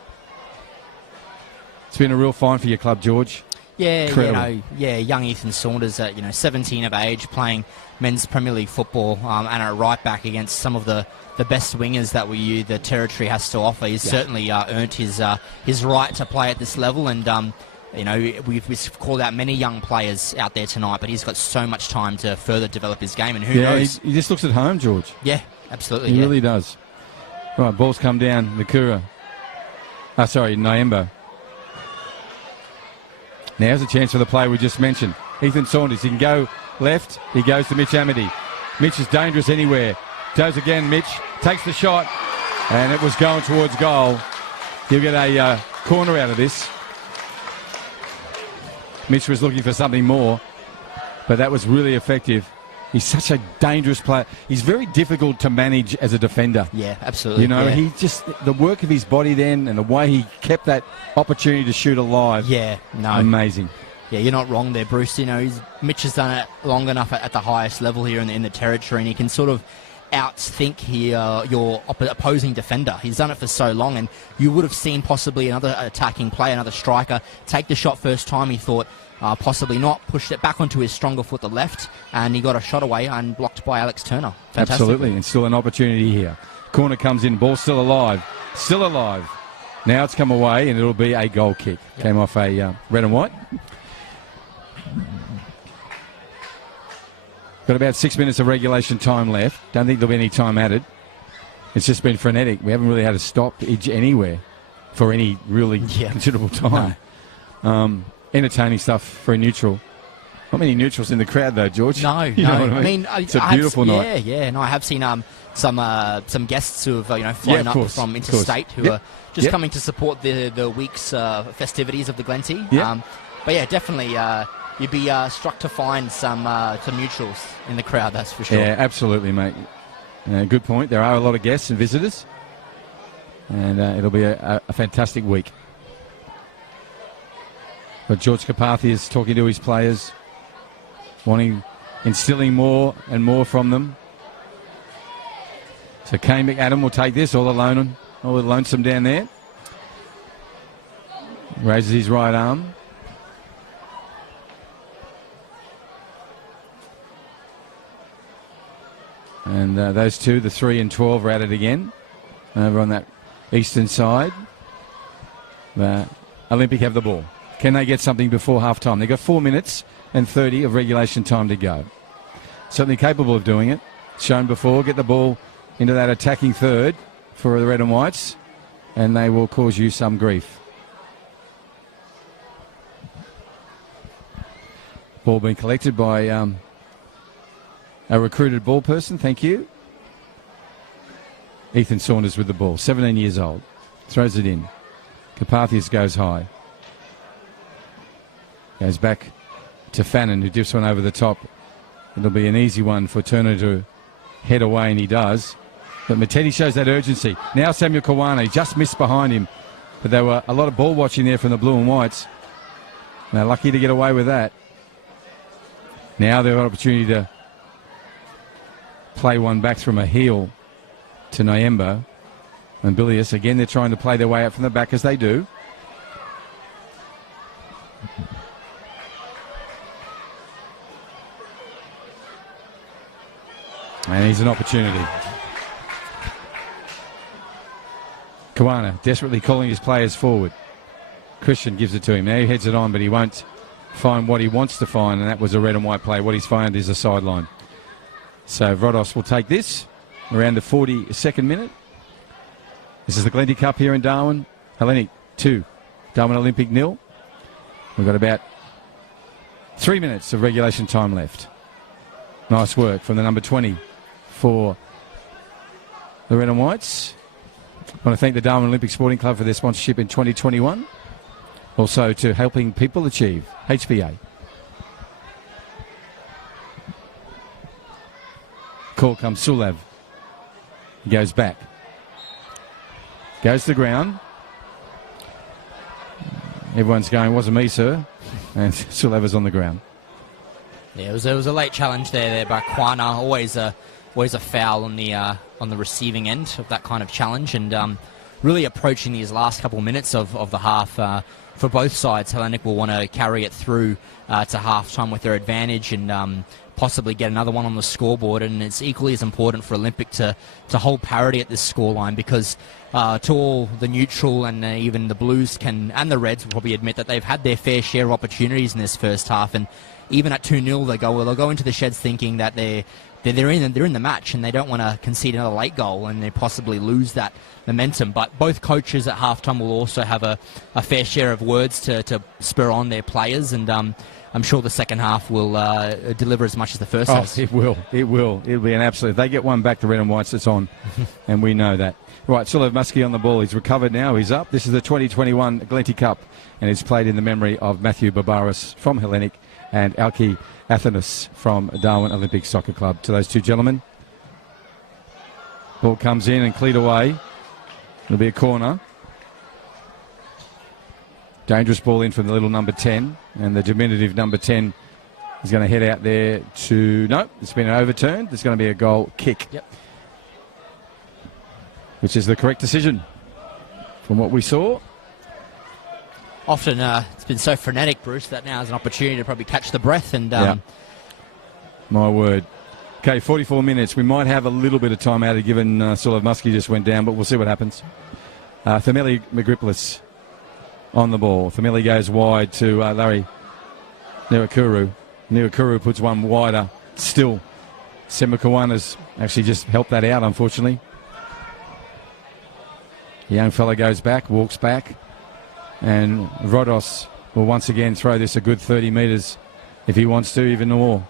It's been a real find for your club, George. Yeah, young Ethan Saunders at 17 of age, playing men's Premier League football and at right back against some of the best wingers that the territory has to offer. He's certainly earned his right to play at this level, and we've called out many young players out there tonight, but he's got so much time to further develop his game, and who knows? He just looks at home, George. Yeah, absolutely. He really does. Right, ball's come down. Nyembo. Now's a chance for the player we just mentioned. Ethan Saunders. He can go left. He goes to Mitch Amity. Mitch is dangerous anywhere. Goes again, Mitch. Takes the shot. And it was going towards goal. He'll get a corner out of this. Mitch was looking for something more. But that was really effective. He's such a dangerous player. He's very difficult to manage as a defender. Yeah, absolutely. He just, the work of his body then and the way he kept that opportunity to shoot alive. Yeah, no. Amazing. Yeah, you're not wrong there, Bruce. You know, Mitch has done it long enough at the highest level here in the territory, and he can sort of outthink your opposing defender. He's done it for so long, and you would have seen possibly another attacking player, another striker, take the shot first time. He thought possibly not, pushed it back onto his stronger foot, the left, and he got a shot away and blocked by Alex Turner. Absolutely, and still an opportunity here. Corner comes in, ball still alive. Still alive. Now it's come away, and it'll be a goal kick. Yep. Came off a red and white. Got about 6 minutes of regulation time left. Don't think there'll be any time added. It's just been frenetic. We haven't really had a stoppage anywhere for any really considerable time. No. Entertaining stuff for a neutral. Not many neutrals in the crowd though, George. No, you know what I mean? It's a beautiful night. Yeah. No, I have seen some guests who have flown up from interstate who are just coming to support the week's festivities of the Glenti. Yep. But yeah, definitely. You'd be struck to find some neutrals in the crowd, that's for sure. Yeah, absolutely, mate. Good point. There are a lot of guests and visitors, and it'll be a fantastic week. But George Carpathy is talking to his players, instilling more and more from them. So Kane McAdam will take this all lonesome down there. Raises his right arm. And those two, the 3 and 12, are at it again over on that eastern side. Olympic have the ball. Can they get something before half-time? They've got 4 minutes and 30 of regulation time to go. Certainly capable of doing it. Shown before, get the ball into that attacking third for the red and whites, and they will cause you some grief. Ball being collected by a recruited ball person, thank you. Ethan Saunders with the ball, 17 years old. Throws it in. Carpathius goes high. Goes back to Fannin, who dips one over the top. It'll be an easy one for Turner to head away, and he does. But Mattetti shows that urgency. Now Samuel Kawane just missed behind him. But there were a lot of ball watching there from the blue and whites. They're lucky to get away with that. Now they've got an opportunity to play one back from a heel to Nyemba and Bilius. Again, they're trying to play their way out from the back, as they do. And here's an opportunity. Kawana desperately calling his players forward. Christian gives it to him. Now he heads it on, but he won't find what he wants to find, and that was a red and white play. What he's found is a sideline. So Rodos will take this around the 42nd minute. This is the Glenti Cup here in Darwin. Hellenic 2, Darwin Olympic 0. We've got about 3 minutes of regulation time left. Nice work from the number 20 for the red and whites. I want to thank the Darwin Olympic Sporting Club for their sponsorship in 2021. Also to helping people achieve, HBA. Call comes Sulav. He goes back. Goes to the ground. Everyone's going, wasn't me, sir. And Sulav is on the ground. Yeah, it was a late challenge there by Kwana. Always a foul on the receiving end of that kind of challenge, and really approaching these last couple of minutes of the half for both sides. Hellenic will want to carry it through to half-time with their advantage and possibly get another one on the scoreboard, and it's equally as important for Olympic to hold parity at this scoreline, because to all the neutral and even the Blues and the Reds will probably admit that they've had their fair share of opportunities in this first half, and even at 2-0 they'll go into the sheds thinking that they're in the match and they don't want to concede another late goal and they possibly lose that momentum. But both coaches at halftime will also have a fair share of words to spur on their players, and I'm sure the second half will deliver as much as the first half. It will. It'll be an absolute. If they get one back, the red and whites, it's on, and we know that. Right, Sulav Muskie on the ball. He's recovered now. He's up. This is the 2021 Glenti Cup, and it's played in the memory of Matthew Barbaras from Hellenic and Alki Athanas from Darwin Olympic Soccer Club. To those two gentlemen. Ball comes in and cleared away. It'll be a corner. Dangerous ball in from the little number 10, and the diminutive number 10 is going to head out there to... No, it's been overturned. There's going to be a goal kick. Yep. Which is the correct decision from what we saw. Often it's been so frenetic, Bruce, that now is an opportunity to probably catch the breath and... My word. Okay, 44 minutes. We might have a little bit of time out given Sulav Muskie just went down, but we'll see what happens. Thameli Magriplis on the ball. Thameli goes wide to Larry Nirakuru. Nirakuru puts one wider. Still, Semakawanas actually just helped that out, unfortunately. The young fella goes back, walks back, and Rodos will once again throw this a good 30 metres if he wants to, even more.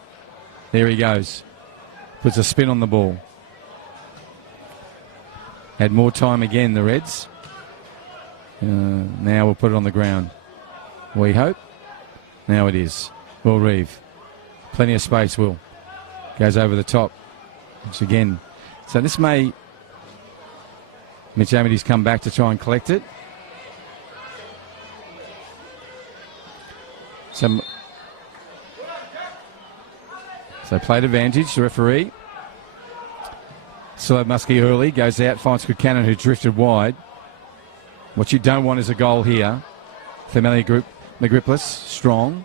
There he goes. Puts a spin on the ball. Had more time again, the Reds. Now we'll put it on the ground. We hope. Now it is. Will Reeve. Plenty of space, Will. Goes over the top. Once again. So this may... Mitch Amity's come back to try and collect it. So played advantage, the referee. Sulav Muskie early, goes out, finds Buchanan who drifted wide. What you don't want is a goal here. Thameli Magriplis, strong.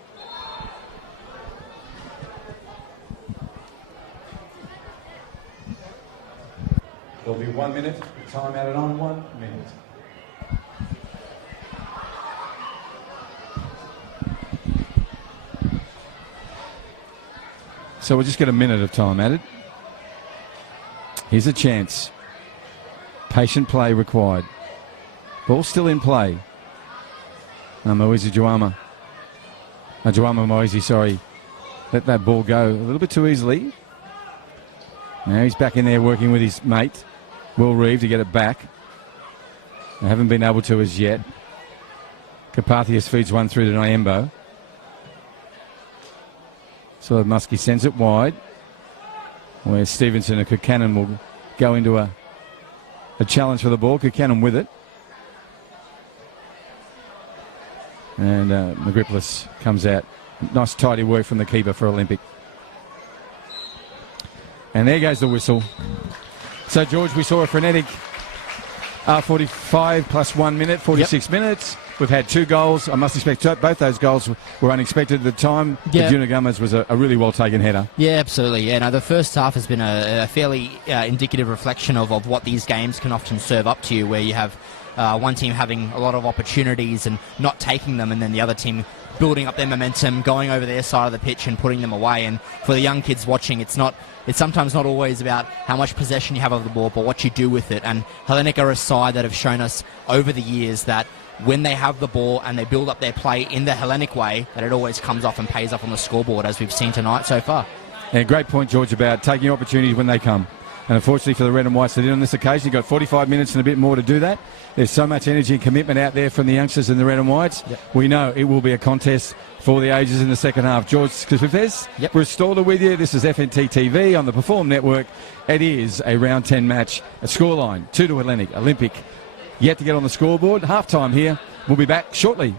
There'll be 1 minute, time added on 1 minute. So we'll just get a minute of time added. Here's a chance. Patient play required. Ball still in play. Moise Juama. Juama Moise, sorry. Let that ball go a little bit too easily. Now he's back in there working with his mate, Will Reeve, to get it back. They haven't been able to as yet. Carpathius feeds one through to Nyembo. So Muskie sends it wide, where Stevenson and Buchanan will go into a challenge for the ball. Buchanan with it. And Magriplis comes out. Nice tidy work from the keeper for Olympic. And there goes the whistle. So, George, we saw a frenetic 45 plus 1 minute, 46 minutes. We've had 2 goals. I must expect both those goals were unexpected at the time. Yeah. The Junagamas was a really well-taken header. Yeah, absolutely. Yeah, no, the first half has been a fairly indicative reflection of what these games can often serve up to you, where you have one team having a lot of opportunities and not taking them, and then the other team building up their momentum, going over their side of the pitch and putting them away. And for the young kids watching, it's sometimes not always about how much possession you have of the ball, but what you do with it. And Hellenic are a side that have shown us over the years that when they have the ball and they build up their play in the Hellenic way, that it always comes off and pays off on the scoreboard, as we've seen tonight so far. Yeah, great point, George, about taking opportunities when they come. And unfortunately for the Red and Whites, they did on this occasion. You've got 45 minutes and a bit more to do that. There's so much energy and commitment out there from the youngsters in the Red and Whites. Yep. We know it will be a contest for the ages in the second half. George Skifes, Bruce Stalder with you. This is FNT TV on the Perform Network. It is a round 10 match. A scoreline, 2 to Hellenic. Olympic yet to get on the scoreboard. Half-time here. We'll be back shortly.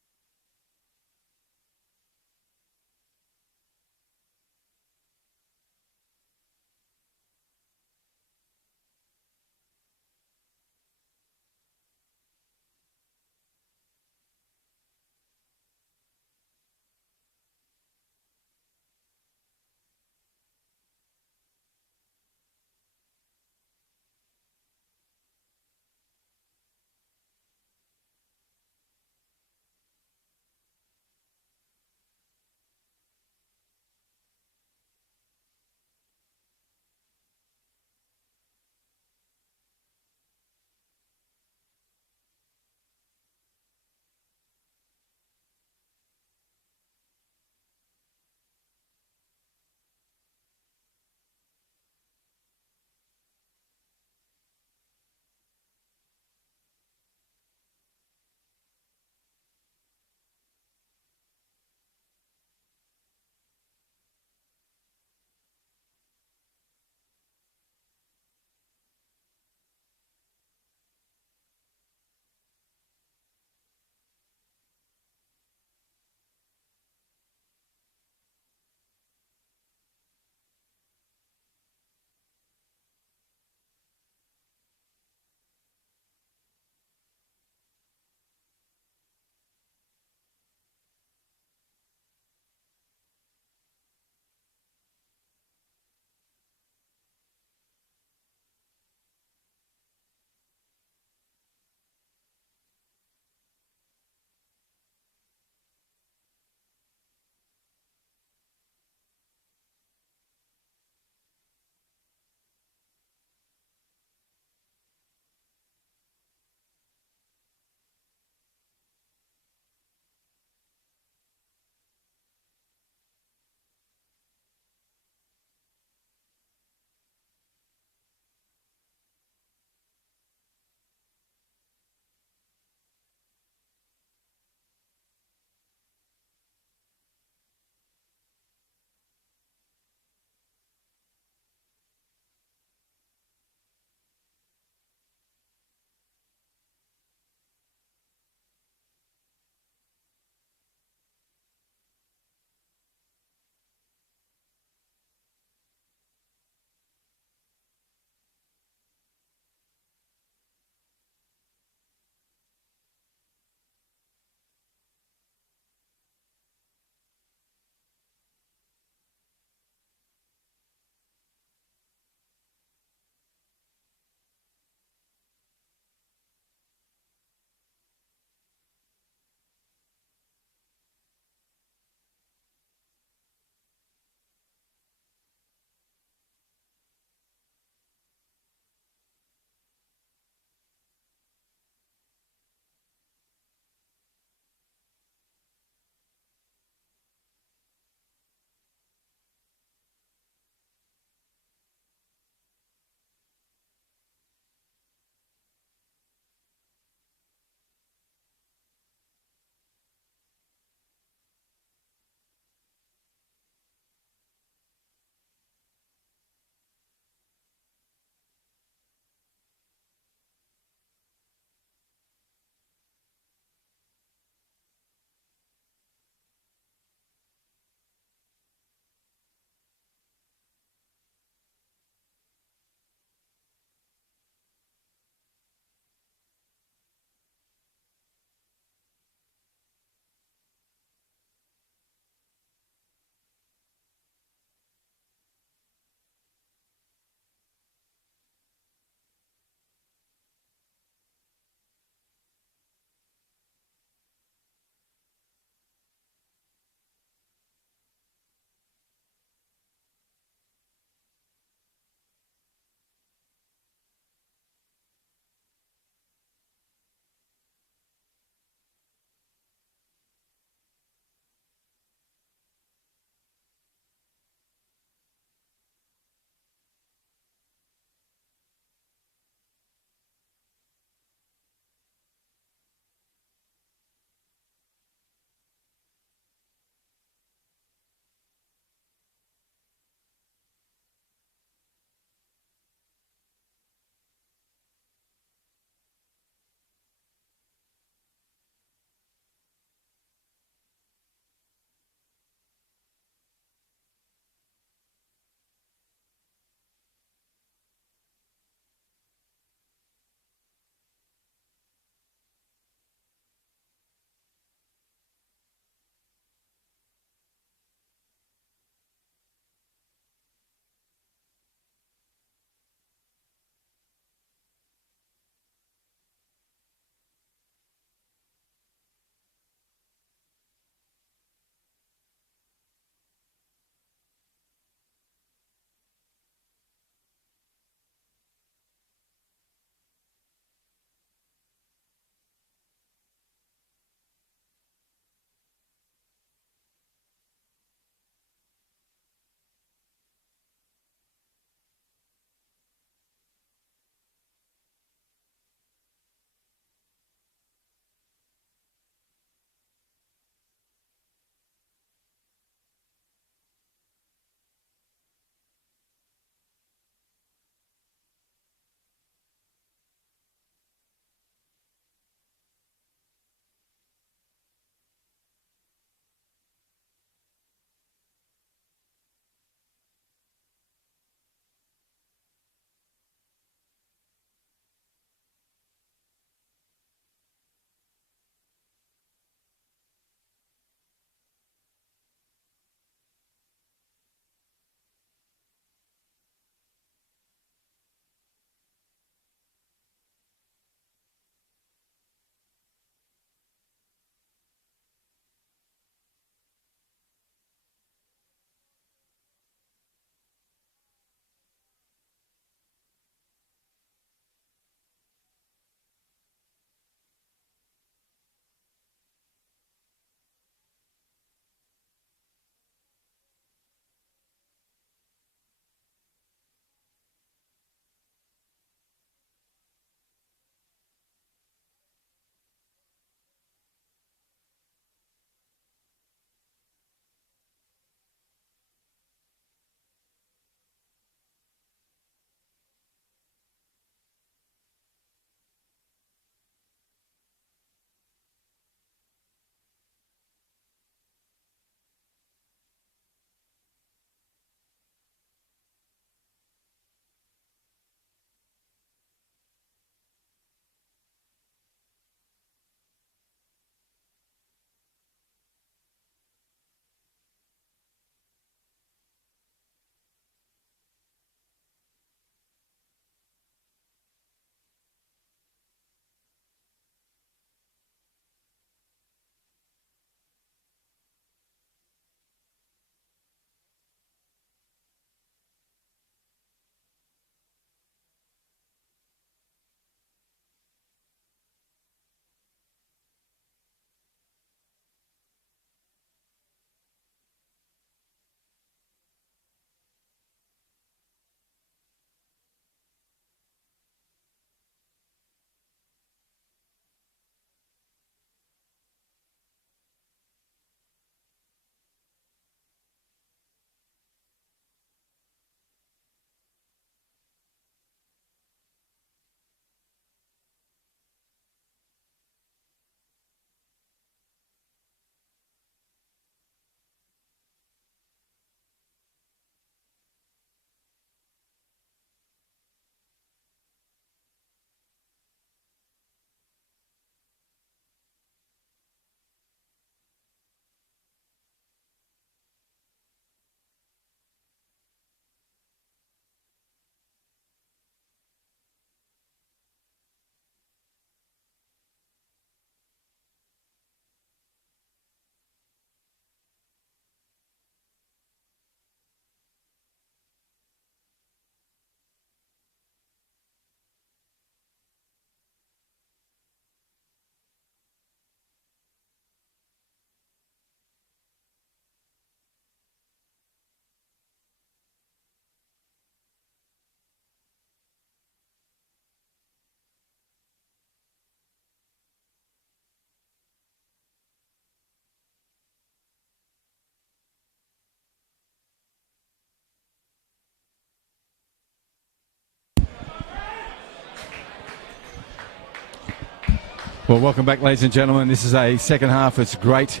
Well, welcome back, ladies and gentlemen. This is a second half. It's great,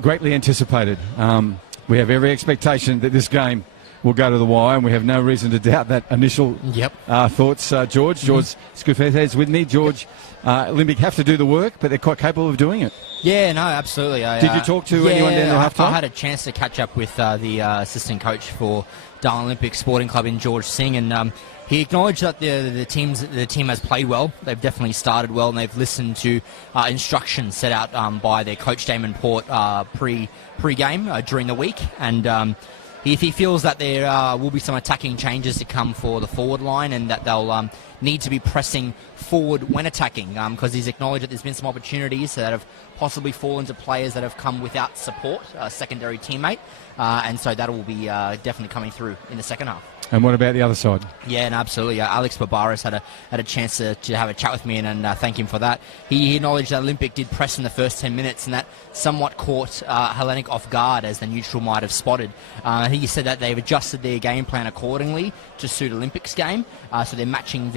greatly anticipated. We have every expectation that this game will go to the wire, and we have no reason to doubt that initial thoughts. George Scufette's with me. George, Olympic have to do the work, but they're quite capable of doing it. Yeah, no, absolutely. Did you talk to anyone down there half time? I had a chance to catch up with the assistant coach for Darwin Olympic Sporting Club in George Singh, and he acknowledged that the team has played well. They've definitely started well, and they've listened to instructions set out by their coach Damon Port pre-game during the week, and he feels that there will be some attacking changes to come for the forward line, and that they'll need to be pressing forward when attacking, because he's acknowledged that there's been some opportunities that have possibly fallen to players that have come without support, a secondary teammate, and so that will be definitely coming through in the second half. And what about the other side? Yeah, no, absolutely. Alex Barbaras had a chance to have a chat with me and thank him for that. He acknowledged that Olympic did press in the first 10 minutes, and that somewhat caught Hellenic off guard, as the neutral might have spotted. He said that they've adjusted their game plan accordingly to suit Olympics game, so they're matching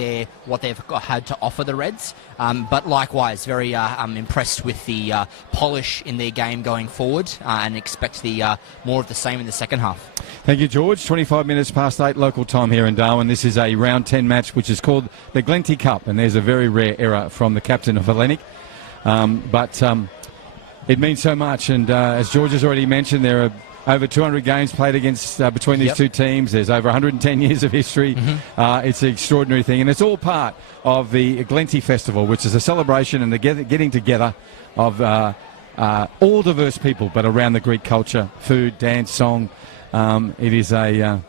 what they've had to offer the Reds. But likewise, very impressed with the polish in their game going forward, and expect the more of the same in the second half. Thank you, George. 25 minutes past 8 local time here in Darwin. This is a round 10 match which is called the Glenti Cup, and there's a very rare error from the captain of Hellenic. But it means so much, and as George has already mentioned, there are over 200 games played against between these two teams. There's over 110 years of history. It's an extraordinary thing, and it's all part of the Glenti Festival, which is a celebration and the getting together of all diverse people, but around the Greek culture, food, dance, song. It is a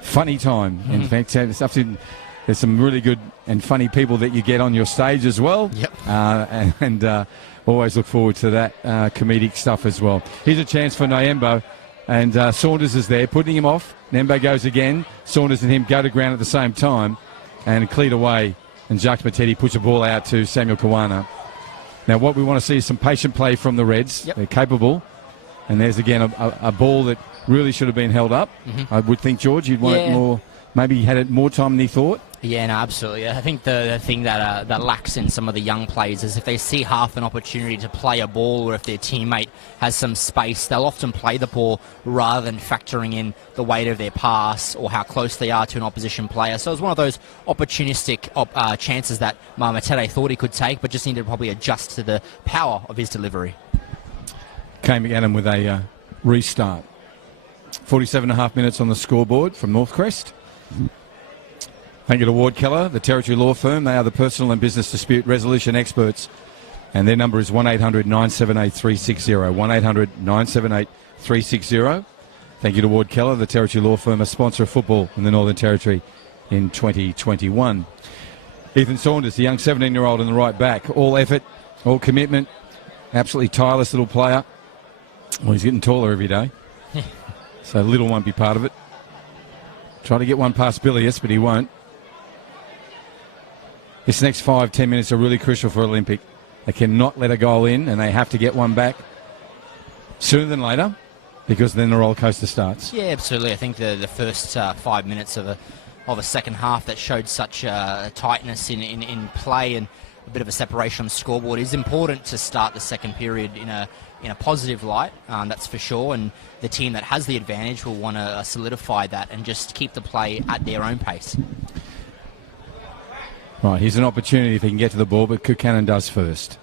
funny time. In fact, there's some really good and funny people that you get on your stage as well. And always look forward to that comedic stuff as well. Here's a chance for Nyembo, and Saunders is there, putting him off. Nyembo goes again. Saunders and him go to ground at the same time, and cleared away. And Jacques Matetti puts a ball out to Samuel Kawana. Now, what we want to see is some patient play from the Reds. They're capable. And there's again a ball that really should have been held up. I would think, George, you'd want it more. Maybe he had it more time than he thought. Yeah, no, absolutely. I think the thing that lacks in some of the young players is if they see half an opportunity to play a ball, or if their teammate has some space, they'll often play the ball rather than factoring in the weight of their pass or how close they are to an opposition player. So it was one of those opportunistic chances that Matete thought he could take, but just needed to probably adjust to the power of his delivery. Kane McAdam with a restart. 47.5 minutes on the scoreboard from Northcrest. Thank you to Ward Keller, the Territory Law Firm. They are the personal and business dispute resolution experts, and their number is 1-800-978-360. 1-800-978-360. Thank you to Ward Keller, the Territory Law Firm, a sponsor of football in the Northern Territory in 2021. Ethan Saunders, the young 17-year-old in the right back. All effort, all commitment. Absolutely tireless little player. Well, he's getting taller every day, so little won't be part of it. Try to get one past Bilius, but he won't. This next 5-10 minutes are really crucial for Olympic. They cannot let a goal in, and they have to get one back sooner than later, because then the roller coaster starts. Yeah, absolutely. I think the first 5 minutes of a second half that showed such tightness in play and a bit of a separation on the scoreboard is important to start the second period in a positive light, that's for sure, and the team that has the advantage will want to solidify that and just keep the play at their own pace. Right, here's an opportunity if he can get to the ball, but Kukanen does first.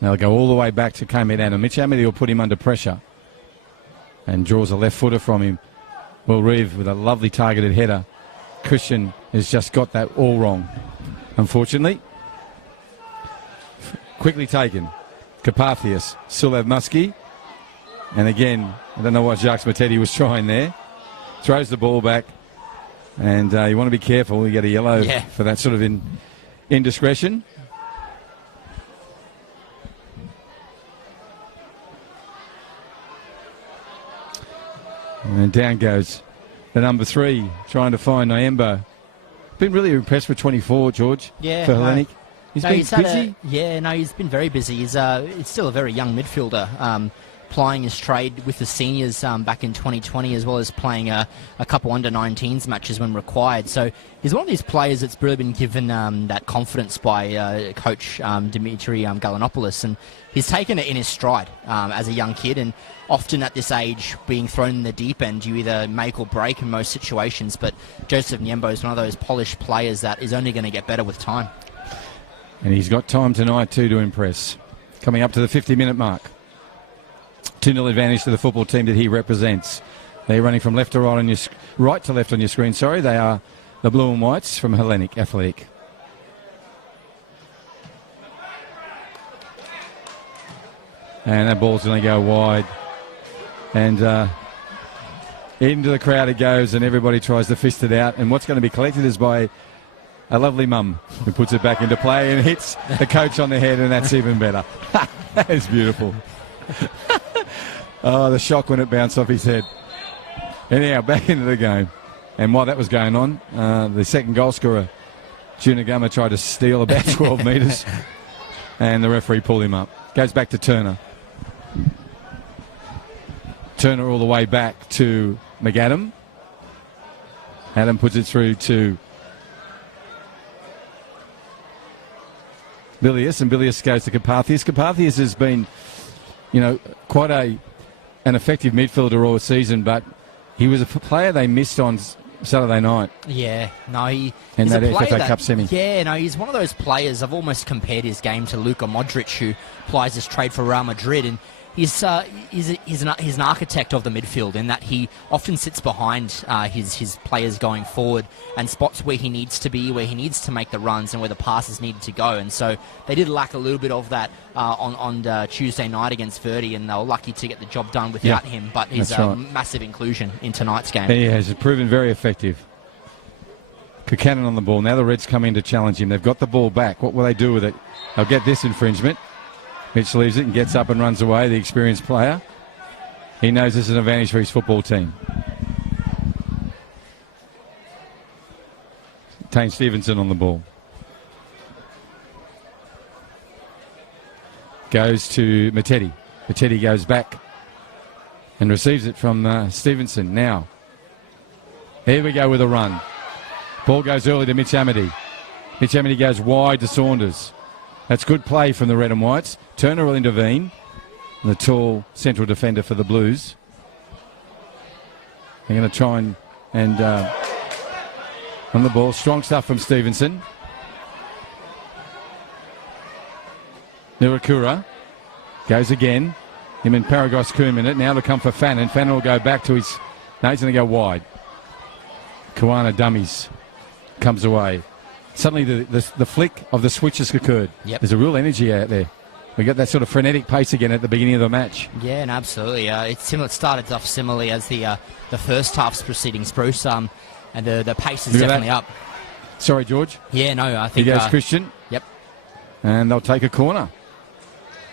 Now they'll go all the way back to Kame Adam. Mitch Amity will put him under pressure and draws a left footer from him. Will Reeve with a lovely targeted header. Christian has just got that all wrong, unfortunately. Quickly taken. Carpathius, Sulev Muskie, and again, I don't know what Jacques Matetti was trying there. Throws the ball back, and you want to be careful. You get a yellow for that sort of indiscretion. And then down goes the number 3, trying to find Nyembo. Been really impressed with 24, George, for Hellenic. He's been busy? He's been very busy. He's still a very young midfielder. plying his trade with the seniors back in 2020, as well as playing a couple under-19s matches when required. So he's one of these players that's really been given that confidence by coach Dimitri Galanopoulos, and he's taken it in his stride as a young kid. And often at this age, being thrown in the deep end, you either make or break in most situations. But Joseph Nyembo is one of those polished players that is only going to get better with time. And he's got time tonight too to impress. Coming up to the 50-minute mark. 2-0 advantage to the football team that he represents. They're running from left to right on your right to left on your screen. Sorry, they are the blue and whites from Hellenic Athletic. And that ball's going to go wide. And into the crowd it goes, and everybody tries to fist it out. And what's going to be collected is by a lovely mum who puts it back into play and hits the coach on the head, and that's even better. That is beautiful. Oh, the shock when it bounced off his head. Anyhow, back into the game. And while that was going on, the second goal scorer, Junagama, tried to steal about 12 metres, and the referee pulled him up. Goes back to Turner. Turner all the way back to McAdam. Adam puts it through to Bilius, and Bilius goes to Carpathius. Carpathius has been, quite an effective midfielder all season, but he was a player they missed on Saturday night. Yeah, no, he's that a player FA Cup semi. Yeah, no, he's one of those players. I've almost compared his game to Luka Modric, who applies his trade for Real Madrid, and he's an architect of the midfield in that he often sits behind his players going forward and spots where he needs to be, where he needs to make the runs, and where the passes needed to go. And so they did lack a little bit of that on Tuesday night against Verdi, and they were lucky to get the job done without him. But he's a massive inclusion in tonight's game. He has proven very effective. Buchanan on the ball. Now the Reds come in to challenge him. They've got the ball back. What will they do with it? They'll get this infringement. Mitch leaves it and gets up and runs away, the experienced player. He knows this is an advantage for his football team. Tane Stevenson on the ball. Goes to Matetti. Matetti goes back and receives it from Stevenson. Now, here we go with a run. Ball goes early to Mitch Amity. Mitch Amity goes wide to Saunders. That's good play from the Red and Whites. Turner will intervene, the tall central defender for the Blues. They're going to try and on the ball. Strong stuff from Stevenson. Nirakura goes again. Him and Paragos Coombe in it. Now to come for Fannin. Fannin will go back to his... No, he's going to go wide. Kawana dummies. Comes away. Suddenly the flick of the switch has occurred. Yep. There's a real energy out there. We got that sort of frenetic pace again at the beginning of the match. Yeah, and absolutely. It's similar. It started off similarly as the first half's preceding Spruce, and the pace is definitely up. Sorry, George. Yeah, no, I think... He goes Christian. Yep. And they'll take a corner.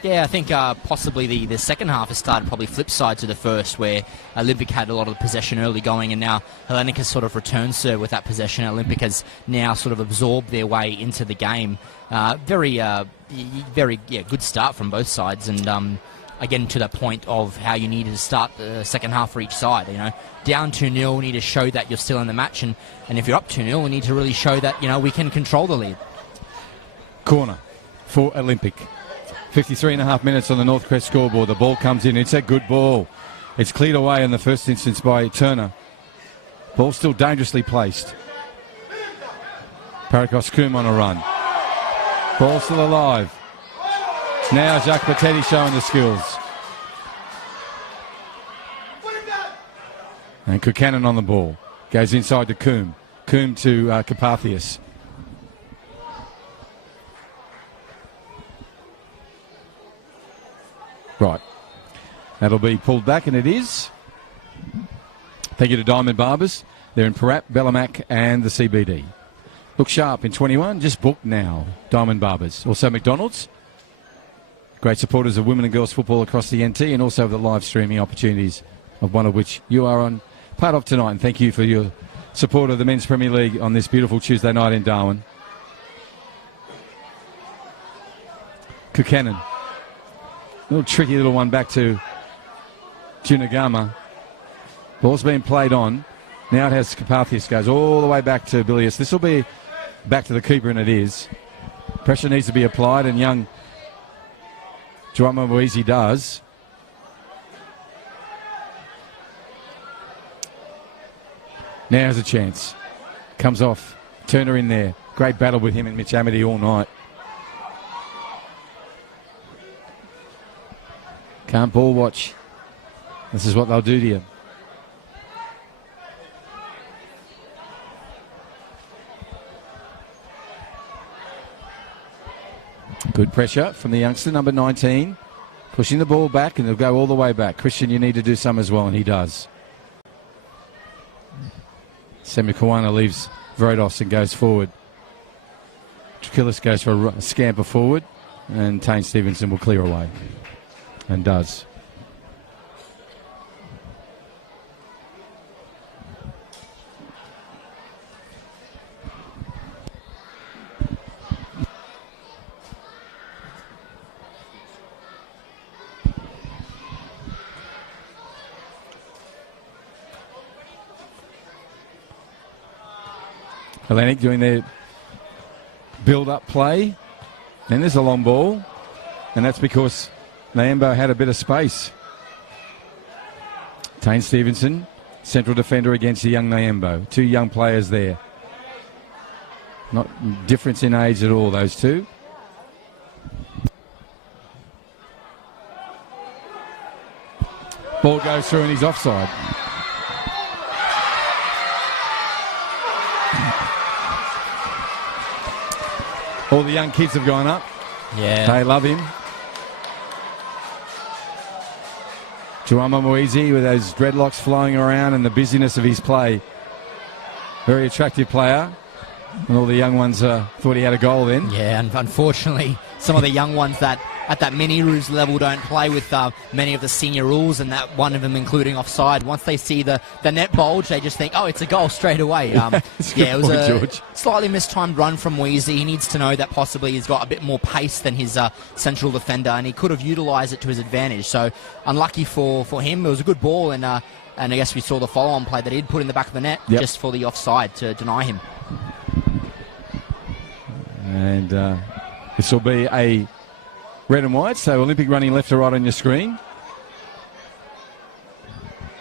Yeah, I think possibly the second half has started probably flip side to the first, where Olympic had a lot of the possession early going, and now Hellenic has sort of returned serve with that possession. Olympic has now sort of absorbed their way into the game. Very good start from both sides, and again to the point of how you needed to start the second half for each side. Down 2-0, we need to show that you're still in the match, and if you're up 2-0, we need to really show that we can control the lead. Corner for Olympic. 53.5 minutes on the Northcrest scoreboard. The ball comes in. It's a good ball. It's cleared away in the first instance by Turner. Ball still dangerously placed. Paragos Coombe on a run. Ball still alive. Now Jacques Patetti showing the skills. And Buchanan on the ball. Goes inside to Coombe. Coombe to Carpathius. Right. That'll be pulled back, and it is. Thank you to Diamond Barbers. They're in Parat, Bellamac and the CBD. Look sharp in 21. Just book now. Diamond Barbers. Also McDonald's. Great supporters of women and girls football across the NT, and also the live streaming opportunities, of one of which you are on part of tonight. And thank you for your support of the Men's Premier League on this beautiful Tuesday night in Darwin. Buchanan. Little tricky little one back to Junagama. Ball's been played on. Now it has Carpathius, goes all the way back to Bilius. This will be back to the keeper, and it is. Pressure needs to be applied, and young Joama Moise does. Now's a chance. Comes off. Turner in there. Great battle with him and Mitch Amity all night. Can't ball watch. This is what they'll do to you. Good pressure from the youngster, number 19. Pushing the ball back, and they'll go all the way back. Christian, you need to do some as well, and he does. Semikawana leaves Vrodos and goes forward. Trakillis goes for a scamper forward, and Tane Stevenson will clear away. And does. Hellenic doing their build-up play. Then there's a long ball, and that's because Nyambo had a bit of space. Tane Stevenson, central defender against the young Nyambo. Two young players there. Not difference in age at all, those two. Ball goes through and he's offside. All the young kids have gone up. Yeah. They love him. Joama Moise with those dreadlocks flowing around and the busyness of his play. Very attractive player. And all the young ones thought he had a goal then. Yeah, and unfortunately, some of the young ones that at that mini rules level don't play with many of the senior rules, and that one of them including offside. Once they see the net bulge, they just think, oh, it's a goal straight away. It was a slightly mistimed run from Weezy. He needs to know that possibly he's got a bit more pace than his central defender, and he could have utilised it to his advantage. So unlucky for him. It was a good ball, and I guess we saw the follow-on play that he'd put in the back of the net just for the offside to deny him. And this will be a red and white, so Olympic running left to right on your screen.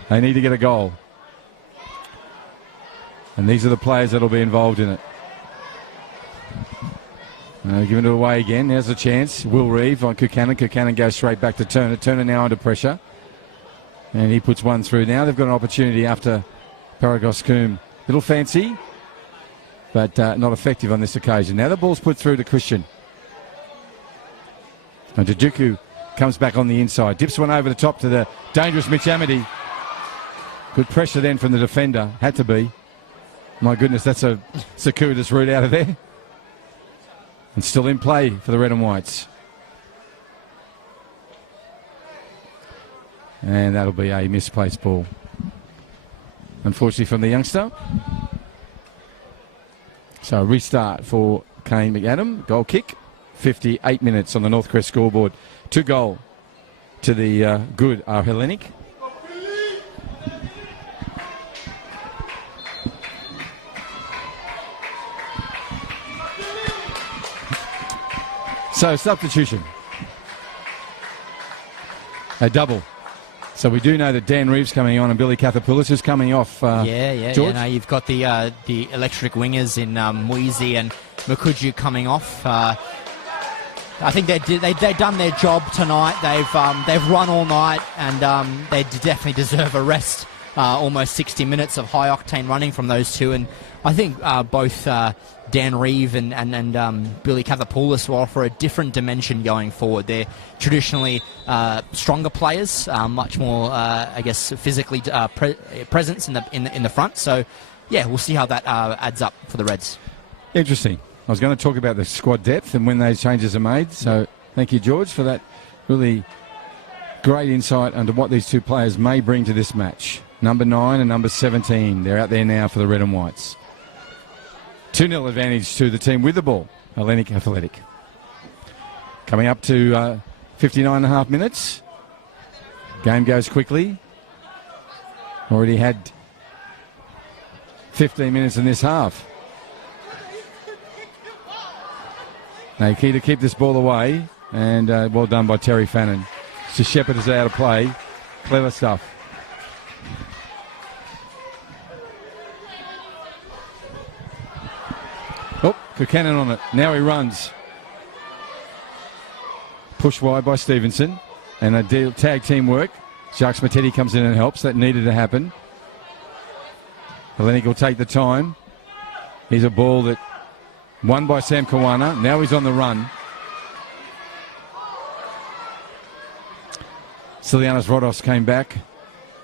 They need to get a goal. And these are the players that will be involved in it. Giving it away again. There's a chance. Will Reeve on Kukanen. Kukanen goes straight back to Turner. Turner now under pressure. And he puts one through. Now they've got an opportunity after Paragos Coombe. Little fancy, but not effective on this occasion. Now the ball's put through to Christian. And Dajuku comes back on the inside. Dips one over the top to the dangerous Mitch Amity. Good pressure then from the defender. Had to be. My goodness, that's a circuitous route out of there. And still in play for the red and whites. And that'll be a misplaced ball. Unfortunately from the youngster. So a restart for Kane McAdam. Goal kick. 58 minutes on the Northcrest scoreboard. 2 goal to the good are Hellenic. So substitution. A double. So we do know that Dan Reeves coming on and Billy Kathapoulis is coming off. George? No, you've got the electric wingers in Moise and Makuju coming off. I think they've done their job tonight. They've run all night, and they definitely deserve a rest. Almost 60 minutes of high octane running from those two, and I think both Dan Reeve and Billy Kathapoulis will offer a different dimension going forward. They're traditionally stronger players, much more, I guess, physically presence in the front. So, yeah, we'll see how that adds up for the Reds. Interesting. I was going to talk about the squad depth and when those changes are made. So thank you, George, for that really great insight into what these two players may bring to this match. Number 9 and number 17. They're out there now for the red and whites. 2-0 advantage to the team with the ball. Hellenic Athletic. Coming up to 59.5 minutes. Game goes quickly. Already had 15 minutes in this half. Now, key to keep this ball away, and well done by Terry Fannin. So Shepherd is out of play. Clever stuff. Oh, Buchanan on it. Now he runs. Pushed wide by Stevenson. And a tag team work. Jacques Matetti comes in and helps. That needed to happen. Hellenic will take the time. Here's a ball that won by Sam Kawana. Now he's on the run. Silianos Rodos came back.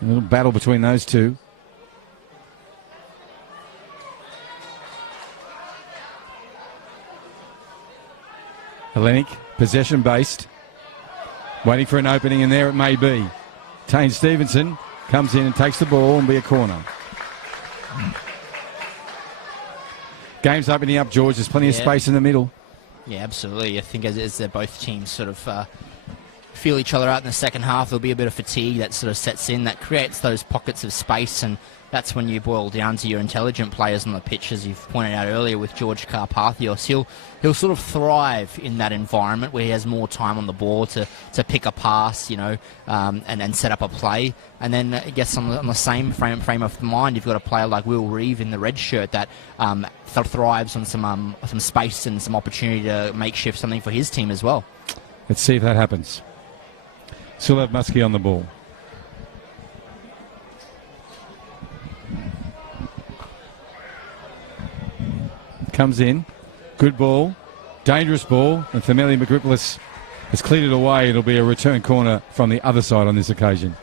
A little battle between those two. Hellenic, possession based. Waiting for an opening, and there it may be. Tane Stevenson comes in and takes the ball and be a corner. Game's opening up, George. There's plenty of space in the middle. Yeah, absolutely. I think as both teams sort of feel each other out in the second half, there'll be a bit of fatigue that sort of sets in, that creates those pockets of space, and that's when you boil down to your intelligent players on the pitch, as you've pointed out earlier with George Karpathios. He'll sort of thrive in that environment where he has more time on the ball to pick a pass, and set up a play. And then I guess on the same frame of mind, you've got a player like Will Reeve in the red shirt that thrives on some space and some opportunity to makeshift something for his team as well. Let's see if that happens. Sulev Muskie on the ball. Comes in. Good ball. Dangerous ball. And Fameli Magripolis has cleared it away. It'll be a return corner from the other side on this occasion.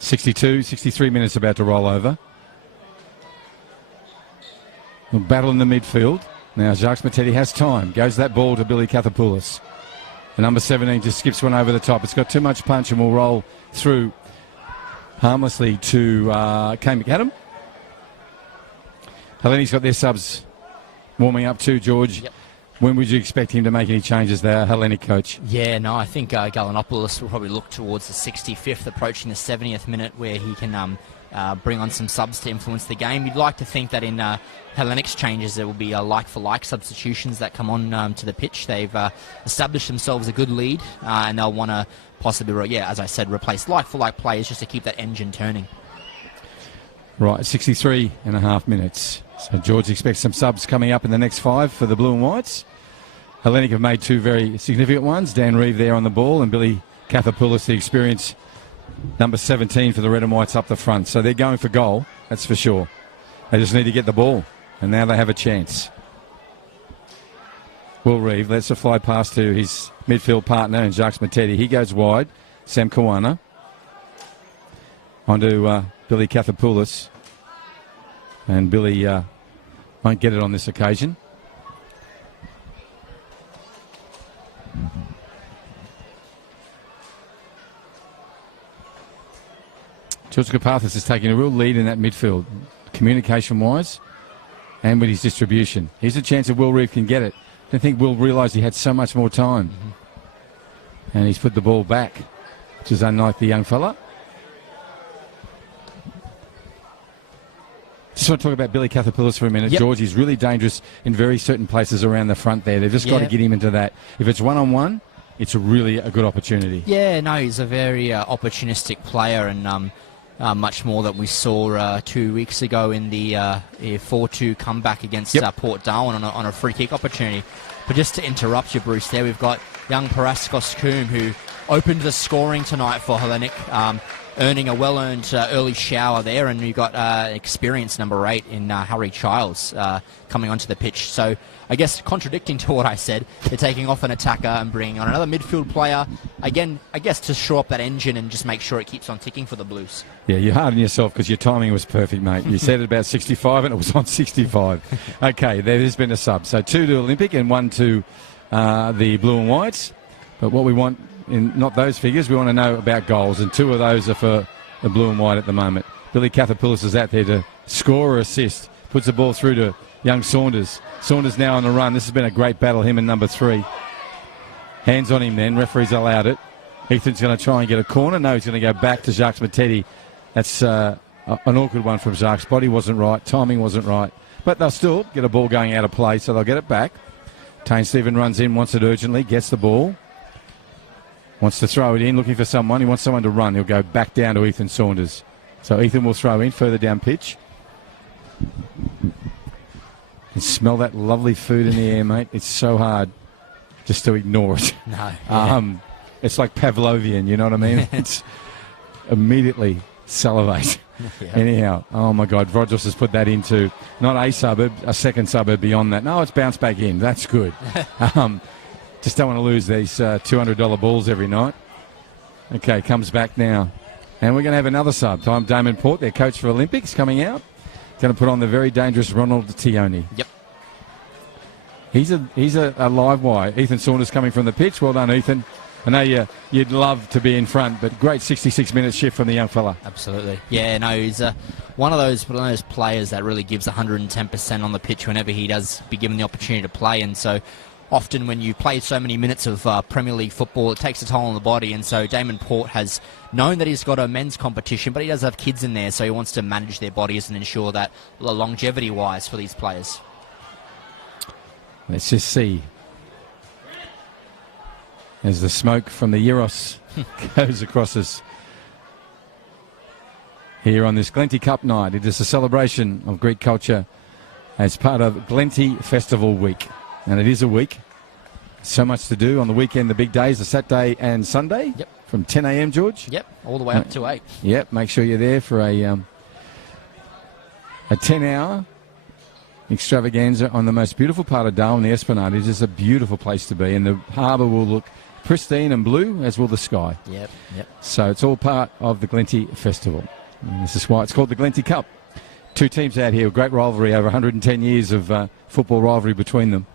$62-63 minutes about to roll over. A battle in the midfield. Now Jacques Matetti has time. Goes that ball to Billy Kathapoulis. The number 17 just skips one over the top. It's got too much punch and will roll through harmlessly to Kane McAdam. Hellenic's got their subs warming up too, George. Yep. When would you expect him to make any changes there, Hellenic coach? Yeah, no, I think Galanopoulos will probably look towards the 65th, approaching the 70th minute, where he can bring on some subs to influence the game. You'd like to think that in Hellenic's changes there will be like-for-like substitutions that come on to the pitch. They've established themselves a good lead, and they'll want to possibly, as I said, replace like-for-like players just to keep that engine turning. Right, 63 and a half minutes. So George expects some subs coming up in the next 5 for the Blue and Whites. Hellenic have made 2 very significant ones. Dan Reeve there on the ball, and Billy Kathapoulis, the experienced number 17 for the Red and Whites up the front. So they're going for goal, that's for sure. They just need to get the ball, and now they have a chance. Will Reeve lets a fly pass to his midfield partner, and Jacques Matetti. He goes wide. Sam Kawana onto Billy Kathapoulis. And Billy won't get it on this occasion. George Karpathis is taking a real lead in that midfield, communication-wise and with his distribution. Here's a chance that Will Reeve can get it. I don't think Will realised he had so much more time. And he's put the ball back, which is unlike the young fella. Just want to talk about Billy Cathapillis for a minute. Yep. George, he's really dangerous in very certain places around the front there. They've just got to Yeah. get him into that. If it's one-on-one, it's really a good opportunity. Yeah, no, he's a very opportunistic player, and much more that we saw 2 weeks ago in the 4-2 comeback against Port Darwin on a free kick opportunity. But just to interrupt you, Bruce, there we've got young Paraskos Coombe, who opened the scoring tonight for Hellenic, earning a well-earned early shower there, and you've got experience number 8 in Harry Childs coming onto the pitch. So I guess contradicting to what I said, they're taking off an attacker and bringing on another midfield player, again, I guess to shore up that engine and just make sure it keeps on ticking for the Blues. Yeah, you're hard on yourself because your timing was perfect, mate. You said it about 65 and it was on 65. Okay, there's been a sub. So 2 to Olympic and 1 to the Blue and Whites. But what we want, in not those figures, we want to know about goals, and 2 of those are for the Blue and White at the moment. Billy Cathapillis is out there to score or assist. Puts the ball through to young Saunders. Saunders now on the run. This has been a great battle, him and number 3. Hands on him then. Referee's allowed it. Ethan's going to try and get a corner. No, he's going to go back to Jacques Matetti. That's an awkward one from Jacques. Body wasn't right. Timing wasn't right. But they'll still get a ball going out of play, so they'll get it back. Tane Stephen runs in, wants it urgently, gets the ball. Wants to throw it in, looking for someone. He wants someone to run. He'll go back down to Ethan Saunders. So Ethan will throw in further down pitch. And smell that lovely food in the air, mate. It's so hard just to ignore it. No. Yeah. It's like Pavlovian, you know what I mean? It's immediately salivate. Yeah. Anyhow, oh my God, Rodgers has put that into not a suburb, a second suburb beyond that. No, it's bounced back in. That's good. Just don't want to lose these $200 balls every night. Okay, comes back now. And we're going to have another sub. Time Damon Port, their coach for Olympics, coming out. Going to put on the very dangerous Ronald Tioni. Yep. He's a live wire. Ethan Saunders coming from the pitch. Well done, Ethan. I know you'd love to be in front, but great 66-minute shift from the young fella. Absolutely. Yeah, no, he's one of those players that really gives 110% on the pitch whenever he does be given the opportunity to play. And so often when you play so many minutes of Premier League football, it takes a toll on the body. And so Damon Port has known that he's got a men's competition, but he does have kids in there, so he wants to manage their bodies and ensure that longevity-wise for these players. Let's just see. As the smoke from the Euros goes across us here on this Glenti Cup night. It is a celebration of Greek culture as part of Glenti Festival Week. And it is a week. So much to do on the weekend, the big days, the Saturday and Sunday. Yep. From 10 a.m, George? Yep, all the way up to 8. Yep, make sure you're there for a 10-hour extravaganza on the most beautiful part of Darwin, the Esplanade. It is a beautiful place to be, and the harbour will look pristine and blue, as will the sky. Yep. So it's all part of the Glenti Festival. And this is why it's called the Glenti Cup. 2 teams out here, great rivalry, over 110 years of football rivalry between them.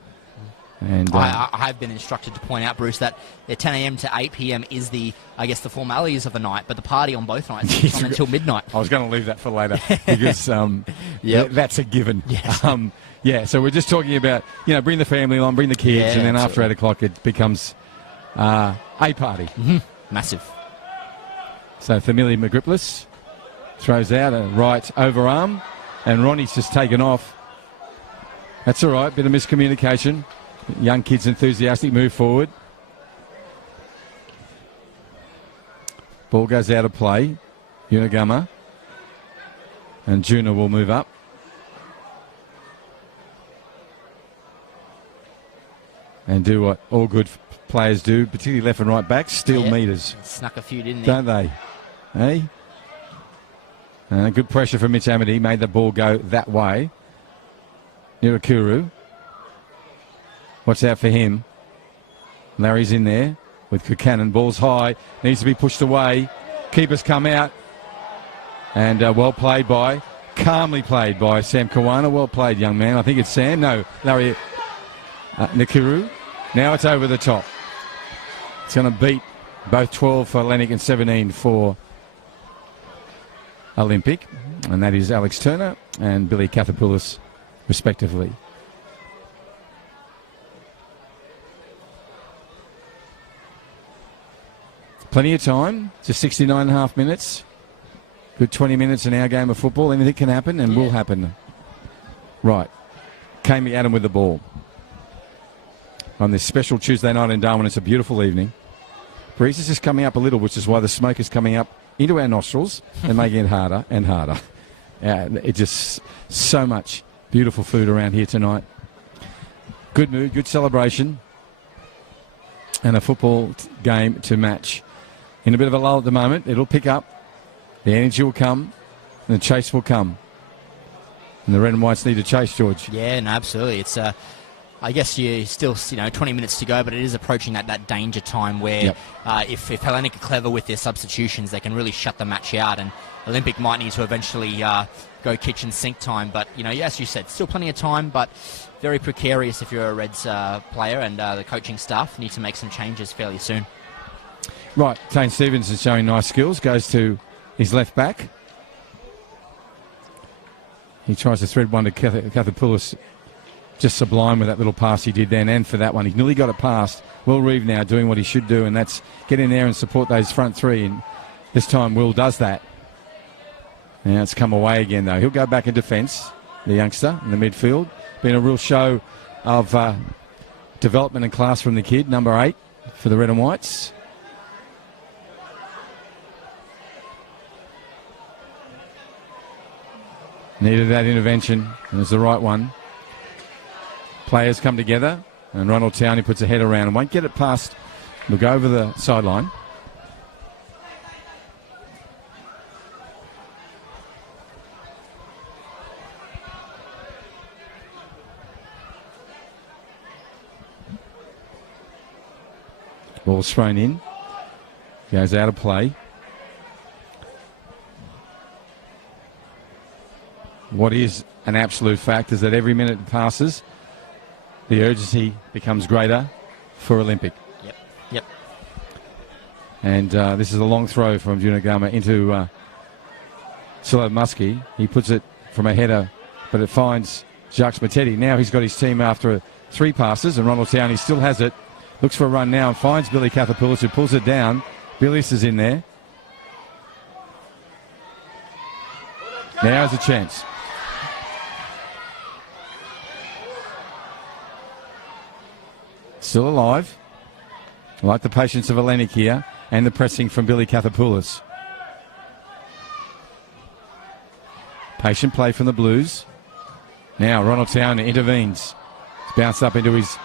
And I have been instructed to point out, Bruce, that at 10 a.m. to 8 p.m. is the formalities of the night, but the party on both nights is on until midnight. I was going to leave that for later because that's a given. Yes. So we're just talking about, bring the family along, bring the kids, and then absolutely. after 8 o'clock it becomes a party. Mm-hmm. Massive. So Familia Magriplis throws out a right overarm, and Ronnie's just taken off. That's all right, bit of miscommunication. Young kids enthusiastic, move forward. Ball goes out of play. Unagama. And Juna will move up. And do what all good players do, particularly left and right backs, steal meters. Snuck a few, didn't they? Don't they? Hey? Good pressure from Mitch Amity. Made the ball go that way. Nirakuru. Watch out for him. Larry's in there with Kuchanan. Ball's high. Needs to be pushed away. Keepers come out. And calmly played by Sam Kawana. Well played, young man. I think it's Sam. No, Larry Nikiru. Now it's over the top. It's going to beat both 12 for Hellenic and 17 for Olympic. And that is Alex Turner and Billy Cathapillis, respectively. Plenty of time, just 69.5 minutes. Good 20 minutes in our game of football. Anything can happen and will happen. Right. Kami Adam with the ball. On this special Tuesday night in Darwin, it's a beautiful evening. Breeze is just coming up a little, which is why the smoke is coming up into our nostrils and making it harder and harder. It's just so much beautiful food around here tonight. Good mood, good celebration, and a football game to match. In a bit of a lull at the moment, it'll pick up. The energy will come, and the chase will come. And the red and whites need to chase, George. Yeah, no, absolutely. It's I guess you still, 20 minutes to go, but it is approaching that danger time where if Hellenic are clever with their substitutions, they can really shut the match out, and Olympic might need to eventually go kitchen sink time. But, as you said, still plenty of time, but very precarious if you're a Reds player, and the coaching staff need to make some changes fairly soon. Right, Tane Stevens is showing nice skills, goes to his left back. He tries to thread one to Kathapoulis. Just sublime with that little pass he did then, and for that one. He nearly got it past. Will Reeve now doing what he should do, and that's get in there and support those front three. And this time Will does that. Now it's come away again, though. He'll go back in defence, the youngster in the midfield. Been a real show of development and class from the kid, number 8 for the Red and Whites. Needed that intervention, and it was the right one. Players come together, and Ronald Towney puts a head around and won't get it past. He'll go over the sideline. Ball's thrown in. Goes out of play. What is an absolute fact is that every minute that passes, the urgency becomes greater for Olympic. Yep. And this is a long throw from Junagama into Silo Muskie. He puts it from a header, but it finds Jacques Matetti. Now he's got his team after 3 passes, and Ronald Towney still has it. Looks for a run now and finds Billy Kathapoulis, who pulls it down. Billis is in there. Now's a chance. Still alive. I like the patience of Hellenic here and the pressing from Billy Kathapoulis. Patient play from the Blues. Now Ronald Towney intervenes. It's bounced up into his...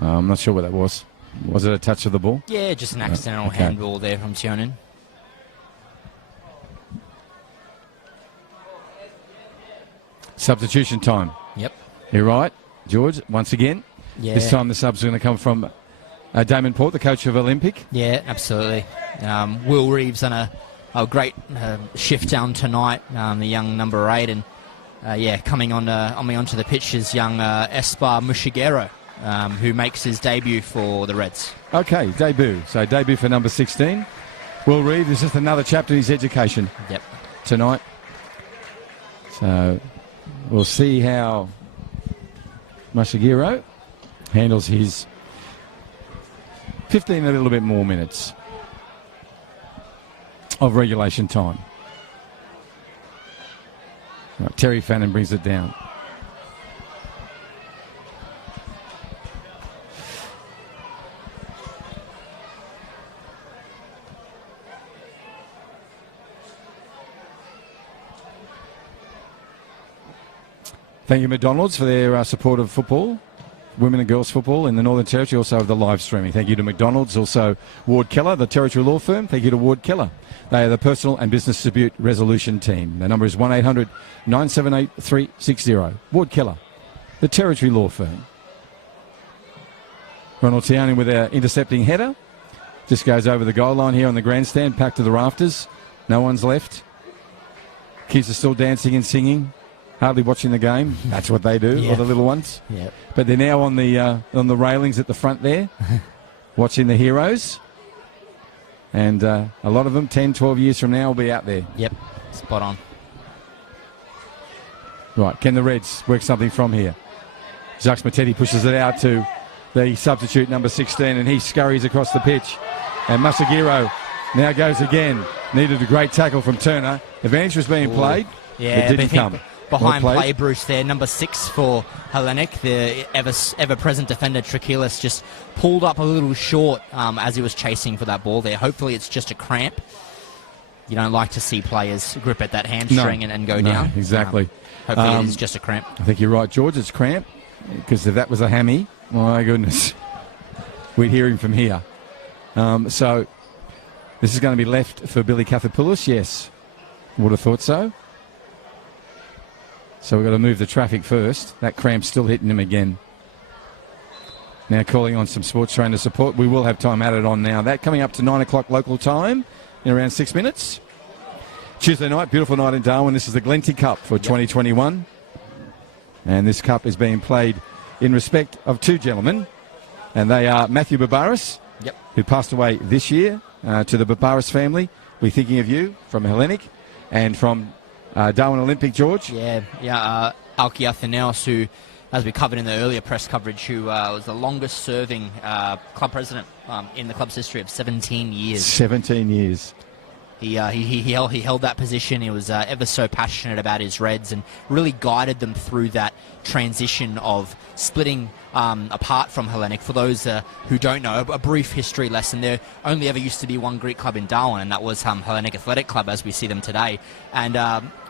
I'm not sure what that was. Was it a touch of the ball? Yeah, just an accidental handball there from Tionin. Substitution time. Yep. You're right, George, once again. Yeah. This time the subs are going to come from Damon Port, the coach of Olympic. Yeah, absolutely. Will Reeves done a great shift down tonight, the young number 8. And, coming onto the pitch is young Espar Mushigero, who makes his debut for the Reds. Okay, debut. So debut for number 16. Will Reeves is just another chapter in his education tonight. So we'll see how Mushigero handles his 15 a little bit more minutes of regulation time. Right, Terry Fannin brings it down. Thank you, McDonald's, for their support of football, women and girls football in the Northern Territory, also of the live streaming. Thank you to McDonald's, also Ward Keller, the Territory Law Firm. Thank you to Ward Keller. They are the personal and business dispute resolution team. The number is 1-800-978-360. Ward Keller, the Territory Law Firm. Ronald Towney with our intercepting header. Just goes over the goal line here on the grandstand, packed to the rafters. No one's left. Kids are still dancing and singing. Hardly watching the game. That's what they do, all the little ones. Yep. But they're now on the railings at the front there, watching the heroes. And a lot of them, 10, 12 years from now, will be out there. Yep, spot on. Right, can the Reds work something from here? Jacques Matetti pushes it out to the substitute number 16, and he scurries across the pitch. And Masagiro now goes again. Needed a great tackle from Turner. Advantage was being played. Yeah, it didn't but I come. think behind Well play, played. Bruce there, number 6 for Hellenic, the ever-present defender Trachelis just pulled up a little short as he was chasing for that ball there. Hopefully it's just a cramp. You don't like to see players grip at that hamstring and go down. Exactly. Hopefully it is just a cramp. I think you're right, George. It's cramp. Because if that was a hammy, my goodness, we'd hear him from here. So this is going to be left for Billy Kathapoulos. Yes, would have thought so. So we've got to move the traffic first. That cramp's still hitting him again. Now calling on some sports trainer support. We will have time added on now. That coming up to 9 o'clock local time in around 6 minutes. Tuesday night, beautiful night in Darwin. This is the Glenti Cup for 2021. And this cup is being played in respect of 2 gentlemen. And they are Matthew Barbaras, who passed away this year, to the Barbaras family. We're thinking of you from Hellenic, and from Darwin Olympic, George. Alki Athenaeus, who, as we covered in the earlier press coverage, who was the longest serving club president in the club's history of 17 years. 17 years. He held that position. He was ever so passionate about his Reds and really guided them through that transition of splitting apart from Hellenic. For those who don't know, a brief history lesson. There only ever used to be one Greek club in Darwin, and that was Hellenic Athletic Club as we see them today. And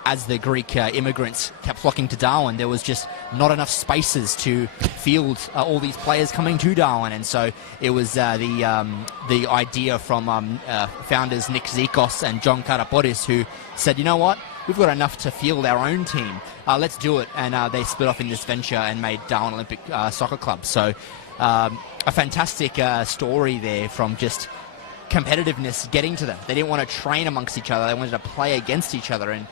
as the Greek immigrants kept flocking to Darwin, there was just not enough spaces to field all these players coming to Darwin. And so it was the idea from founders Nick Zikos and John Karaporis, who said, you know what, we've got enough to field our own team. Let's do it. And they split off in this venture and made Darwin Olympic Soccer Club. So a fantastic story there from just competitiveness getting to them. They didn't want to train amongst each other. They wanted to play against each other. And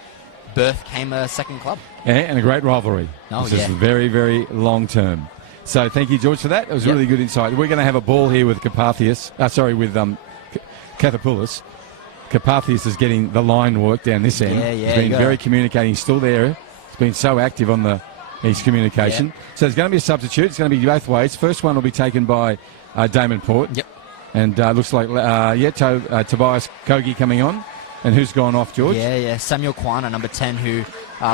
birth came a second club. Yeah, and a great rivalry. This is very, very long term. So thank you, George, for that. It was really good insight. We're going to have a ball here with Kathapoulos. Kathapoulos is getting the line work down this end. He's been very communicating. He's still there. He's been so active on his communication. So there's going to be a substitute. It's going to be both ways. First one will be taken by Damon Port. And looks like Tobias Kogi coming on. And who's gone off, George? Samuel Kwana, number 10, who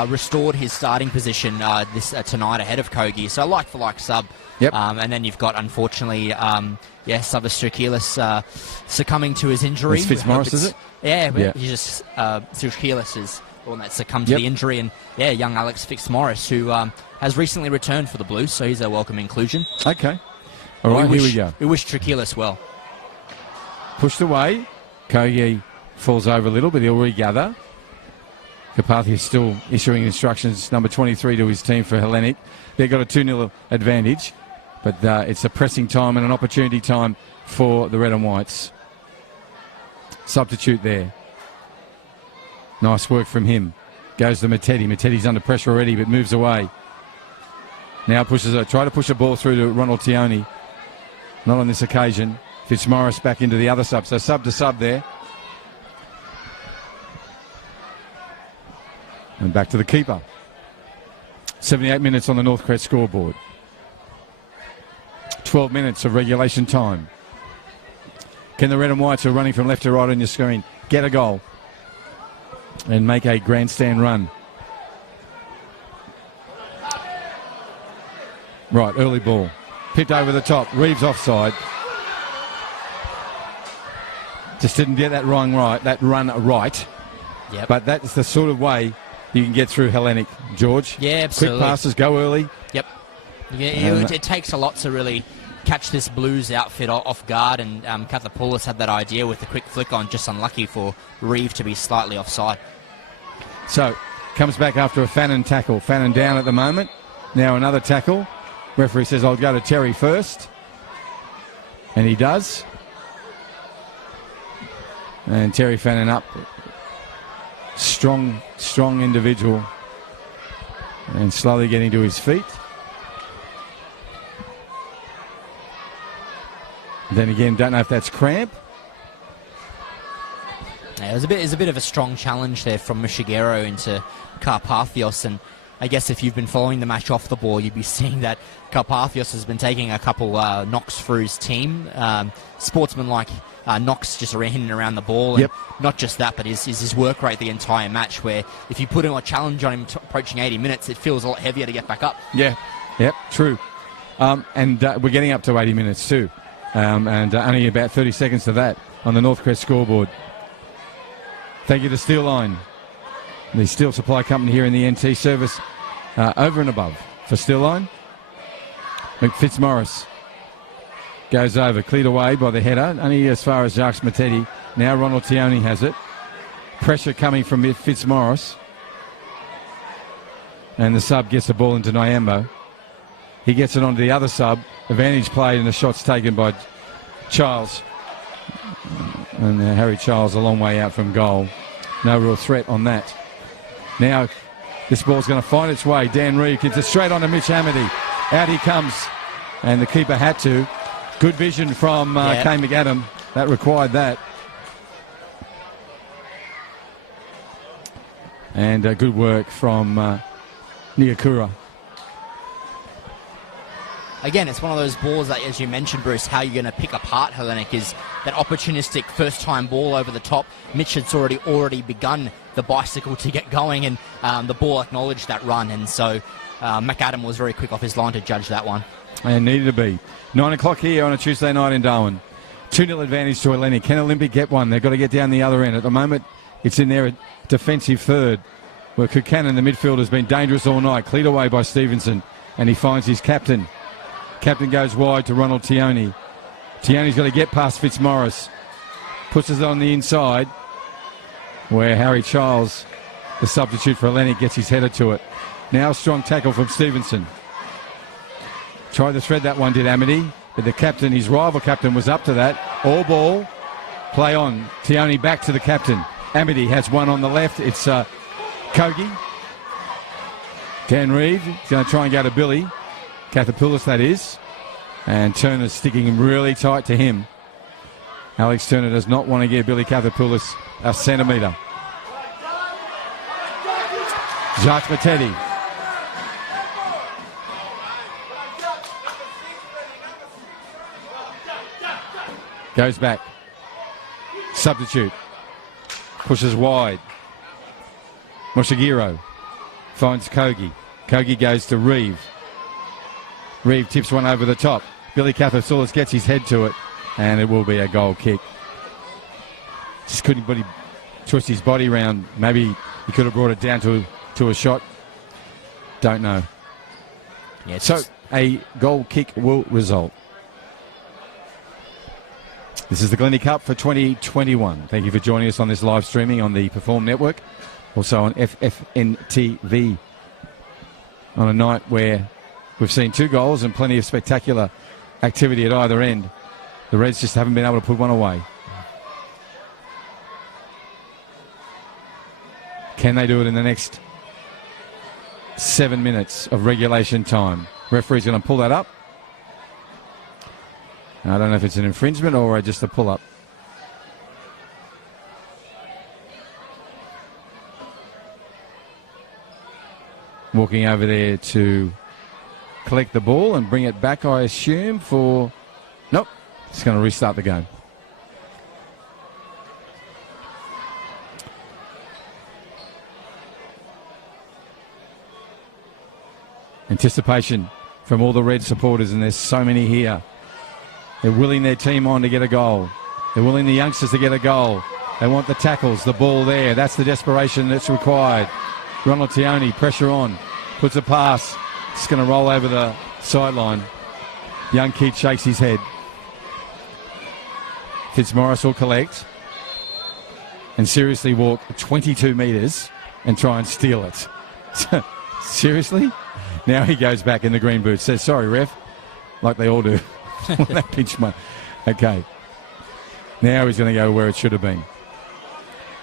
restored his starting position tonight ahead of Kogi. So like-for-like sub. And then you've got, unfortunately, Savas Strikilis succumbing to his injury. It's Fitzmaurice, is it? He's just Strikilis is the one that succumbed to the injury. And, young Alex Fitzmaurice, who has recently returned for the Blues, so he's a welcome inclusion. Okay. All right, here we go. We wish Strikilis well. Pushed away. Kogi falls over a little, but he'll regather. Carpathia still issuing instructions, number 23 to his team for Hellenic. They've got a 2-0 advantage, but it's a pressing time and an opportunity time for the Red and Whites. Substitute there. Nice work from him. Goes to Mattetti. Mattetti's under pressure already, but moves away. Now try to push a ball through to Ronald Tioni. Not on this occasion. Fitzmaurice back into the other sub. So sub to sub there. And back to the keeper. 78 minutes on the Northcrest scoreboard. 12 minutes of regulation time. Can the Red and Whites, who are running from left to right on your screen, get a goal and make a grandstand run? Right, early ball. Pipped over the top. Reeves offside. Just didn't get that run right. But that's the sort of way you can get through Hellenic, George. Yeah, absolutely. Quick passes, go early. It takes a lot to really catch this Blues outfit off guard, and Kathapoulos had that idea with the quick flick on, just unlucky for Reeve to be slightly offside. So, comes back after a Fannin tackle. Fannin down at the moment. Now another tackle. Referee says, I'll go to Terry first. And he does. And Terry Fannin up. Strong individual. And slowly getting to his feet. Then again, don't know if that's cramp. Yeah, it was a bit of a strong challenge there from Mishigero into Karpathios, and I guess if you've been following the match off the ball, you'd be seeing that Karpathios has been taking a couple knocks through his team. Sportsmanlike knocks just in and around the ball. And Yep. not just that, but his work rate the entire match, where if you put him a challenge on him approaching 80 minutes, it feels a lot heavier to get back up. Yeah, yep, true. And we're getting up to 80 minutes too. And only about 30 seconds to that on the Northcrest scoreboard. Thank you to Steel Line, the steel supply company here in the NT service. Over and above for Steel Line. Fitzmaurice goes over, cleared away by the header, only as far as Jacques Matetti. Now Ronald Tioni has it. Pressure coming from Fitzmaurice. And the sub gets the ball into Nyambo. He gets it onto the other sub. Advantage played and the shot's taken by Charles. And Harry Charles a long way out from goal. No real threat on that. Now this ball's going to find its way. Dan Reeve gives it straight on to Mitch Amity. Out he comes. And the keeper had to. Good vision from Kay McAdam. That required that. And good work from Niakura. Again, it's one of those balls that, as you mentioned, Bruce, how you're going to pick apart Hellenic is that opportunistic first-time ball over the top. Mitch had already begun the bicycle to get going, and the ball acknowledged that run, and so McAdam was very quick off his line to judge that one. And needed to be. 9 o'clock here on a Tuesday night in Darwin. 2-0 advantage to Hellenic. Can Olympic get one? They've got to get down the other end. At the moment, it's in their defensive third, where Kuchanan, the midfielder, has been dangerous all night. Cleared away by Stevenson, and he finds his captain. Captain goes wide to Ronald Tioni. Tioni's got to get past Fitzmaurice. Puts it on the inside, where Harry Charles, the substitute for Hellenic, gets his header to it. Now a strong tackle from Stevenson. Tried to thread that one, did Amity, but the captain, his rival captain, was up to that. All ball, play on. Tioni back to the captain. Amity has one on the left. It's Kogi. Dan Reeve is going to try and go to Billy. Cathapoulis, that is. And Turner's sticking him really tight to him. Alex Turner does not want to give Billy Cathapoulis a centimetre. Jacques Matetti. Goes back. Substitute. Pushes wide. Moshigiro finds Kogi. Kogi goes to Reeve. Reeve tips one over the top. Billy Cathasoulis gets his head to it, and it will be a goal kick. Just couldn't twist his body round. Maybe he could have brought it down to a shot. Don't know. Yeah, so a goal kick will result. This is the Glenti Cup for 2021. Thank you for joining us on this live streaming on the Perform Network. Also on FFN TV. On a night where we've seen 2 goals and plenty of spectacular activity at either end. The Reds just haven't been able to put one away. Can they do it in the next 7 minutes of regulation time? Referee's going to pull that up. I don't know if it's an infringement or just a pull-up. Walking over there to collect the ball and bring it back, I assume, for... Nope, it's going to restart the game. Anticipation from all the Red supporters, and there's so many here. They're willing their team on to get a goal. They're willing the youngsters to get a goal. They want the tackles, the ball there. That's the desperation that's required. Ronald Tioni, pressure on, puts a pass. It's going to roll over the sideline. Young Keith shakes his head. Fitzmaurice will collect and seriously walk 22 metres and try and steal it. Seriously? Now he goes back in the green boots. Says, sorry, ref, like they all do. That pinch my... Okay. Now he's going to go where it should have been.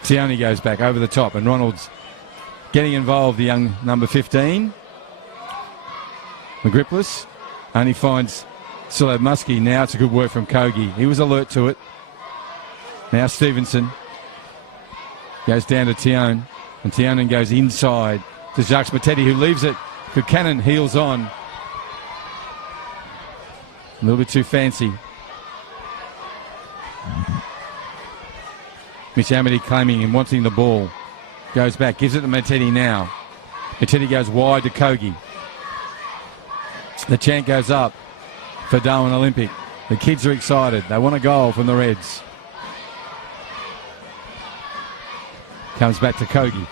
Tioni goes back over the top, and Ronald's getting involved, the young number 15. McGripless only finds Silo Muskie. Now it's a good work from Kogi. He was alert to it. Now Stevenson goes down to Tione, and Tione goes inside to Jacques Matetti, who leaves it. Buchanan heels on. A little bit too fancy. Mitch Amity claiming and wanting the ball. Goes back, gives it to Matetti now. Matetti goes wide to Kogi. The chant goes up for Darwin Olympic. The kids are excited. They want a goal from the Reds. Comes back to Kogi.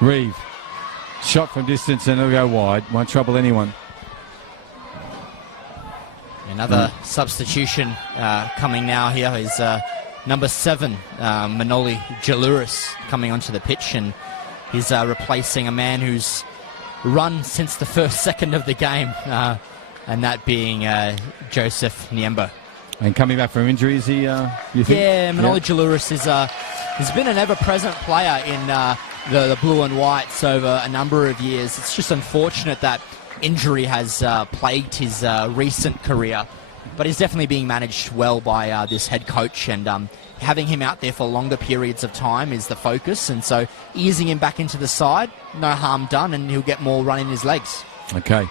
Reeve. Shot from distance and it'll go wide. Won't trouble anyone. Another substitution coming now here is number 7, Manoli Jalouris, coming onto the pitch, and he's replacing a man who's run since the first second of the game, and that being Joseph Niemba. And coming back from injury, is he, you think? Yeah, Manoli Jalouris has been an ever-present player in the Blue and Whites over a number of years. It's just unfortunate that injury has plagued his recent career, but he's definitely being managed well by this head coach, and having him out there for longer periods of time is the focus, and so easing him back into the side, no harm done, and he'll get more run in his legs. Okay.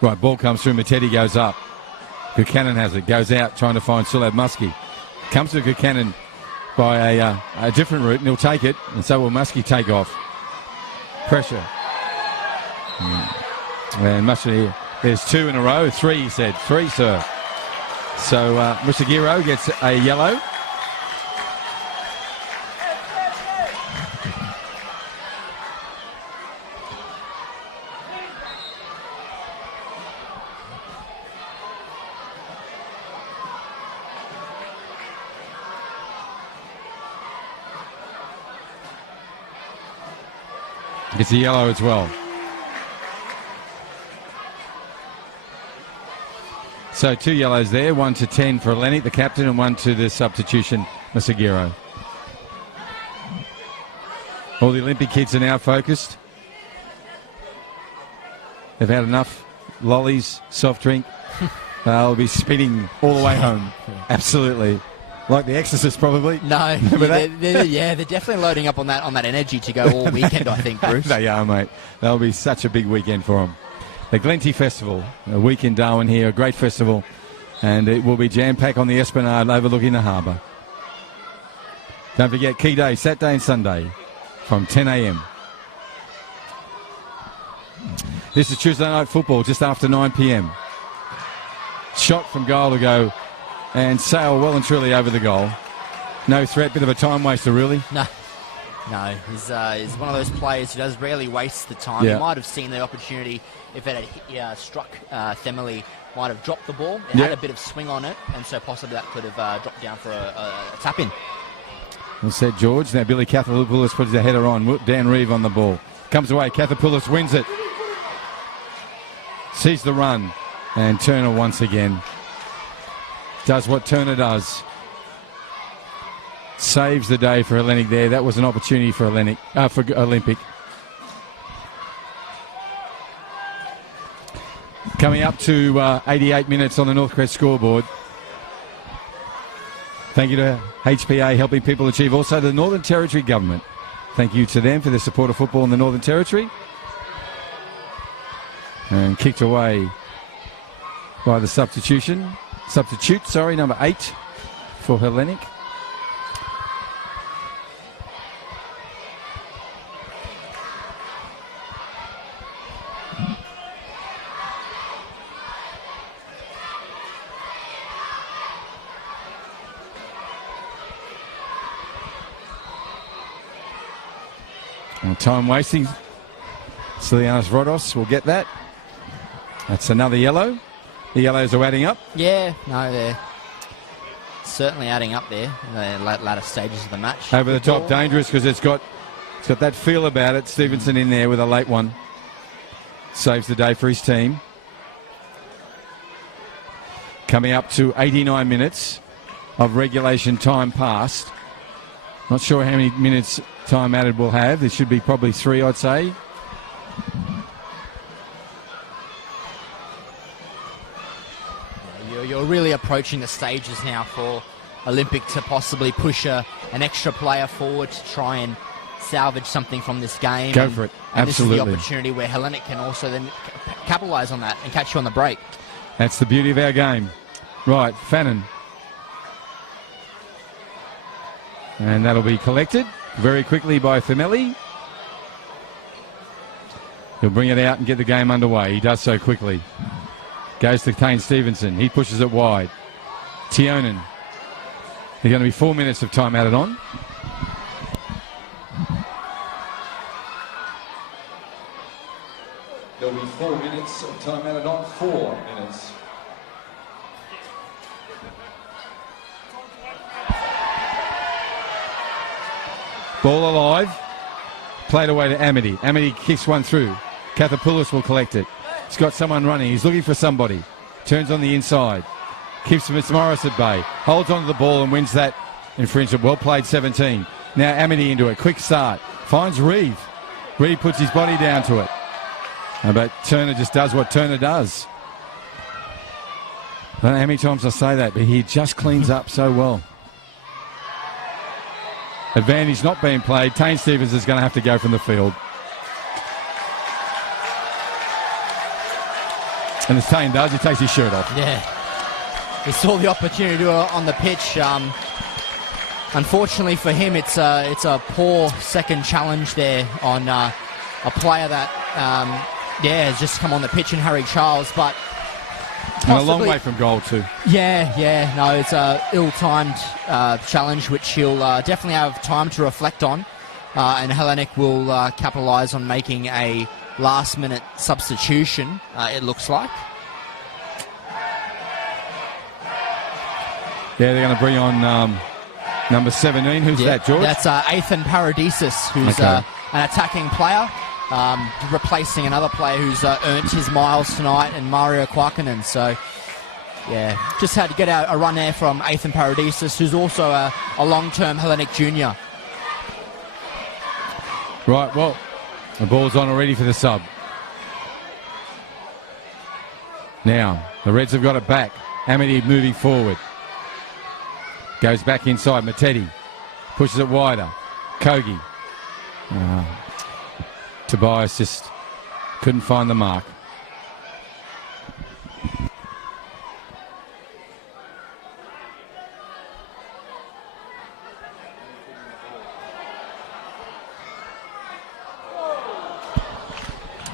Right, ball comes through, Matetti goes up. Buchanan has it, goes out trying to find Sulab Muskie. Comes to Buchanan by a different route, and he'll take it, and so will Muskie take off. Pressure. And Muskie, there's 2 in a row, 3 he said, 3 sir. So Musagiro gets a yellow. Gets a yellow as well. So 2 yellows there, 1 to 10 for Hellenic, the captain, and 1 to the substitution, Musagiro. All the Olympic kids are now focused. They've had enough lollies, soft drink. They'll be spitting all the way home. Absolutely. Like The Exorcist, probably. No, they're definitely loading up on that energy to go all weekend, I think, Bruce. They are, mate. That'll be such a big weekend for them. The Glenti Festival, a week in Darwin here, a great festival, and it will be jam-packed on the Esplanade overlooking the harbour. Don't forget, key day, Saturday and Sunday, from 10 a.m. This is Tuesday night football, just after 9 p.m. Shot from goal to go, and sail well and truly over the goal. No threat, bit of a time waster, really. No, he's one of those players who does rarely waste the time. Yeah. He might have seen the opportunity if it had struck Themeli, might have dropped the ball. It had a bit of swing on it, and so possibly that could have dropped down for a tap-in. Well said, George. Now Billy Cathapoulos puts his header on. Dan Reeve on the ball. Comes away, Cathapoulos wins it. Sees the run, and Turner once again does what Turner does. Saves the day for Hellenic there. That was an opportunity for for Olympic. Coming up to 88 minutes on the Northcrest scoreboard. Thank you to HPA helping people achieve. Also the Northern Territory Government. Thank you to them for their support of football in the Northern Territory. And kicked away by the substitute, number 8 for Hellenic. And time wasting. Silianos Rodos will get that. That's another yellow. The yellows are adding up. Yeah, no, they're certainly adding up there in the latter stages of the match. Over the top, dangerous because it's got that feel about it. Stevenson in there with a late one. Saves the day for his team. Coming up to 89 minutes of regulation time passed. Not sure how many minutes time added we'll have. There should be probably 3, I'd say. You're really approaching the stages now for Olympic to possibly push an extra player forward to try and salvage something from this game. Go for it. And Absolutely. this is the opportunity where Hellenic can also then capitalise on that and catch you on the break. That's the beauty of our game. Right, Fannin. And that'll be collected very quickly by Famelli. He'll bring it out and get the game underway. He does so quickly. Goes to Kane Stevenson. He pushes it wide. Tionan. There's going to be 4 minutes of time added on. There'll be 4 minutes of time added on. 4 minutes. Ball alive. Played away to Amity. Amity kicks one through. Kathapoulos will collect it. He's got someone running. He's looking for somebody. Turns on the inside. Keeps Fitzmaurice at bay. Holds onto the ball and wins that infringement. Well played, 17. Now Amity into it. Quick start. Finds Reeve. Reeve puts his body down to it. But Turner just does what Turner does. I don't know how many times I say that, but he just cleans up so well. Advantage not being played. Tane Stevens is going to have to go from the field. And as Tane does, he takes his shirt off. Yeah. He saw the opportunity to do it on the pitch. Unfortunately for him, it's a poor second challenge there on a player that, has just come on the pitch in Harry Charles, but and a long way from goal too. Yeah. No, it's a ill-timed challenge, which he'll definitely have time to reflect on. And Hellenic will capitalise on making a last-minute substitution, it looks like. Yeah, they're going to bring on number 17. Who's that, George? That's Ethan Paradisus, who's an attacking player, replacing another player who's earned his miles tonight, and Mario Kwakanen. So, yeah, just had to get a run there from Ethan Paradisus, who's also a long-term Hellenic junior. Right, well, the ball's on already for the sub. Now, the Reds have got it back. Amity moving forward. Goes back inside. Matetti pushes it wider. Kogi. Tobias just couldn't find the mark.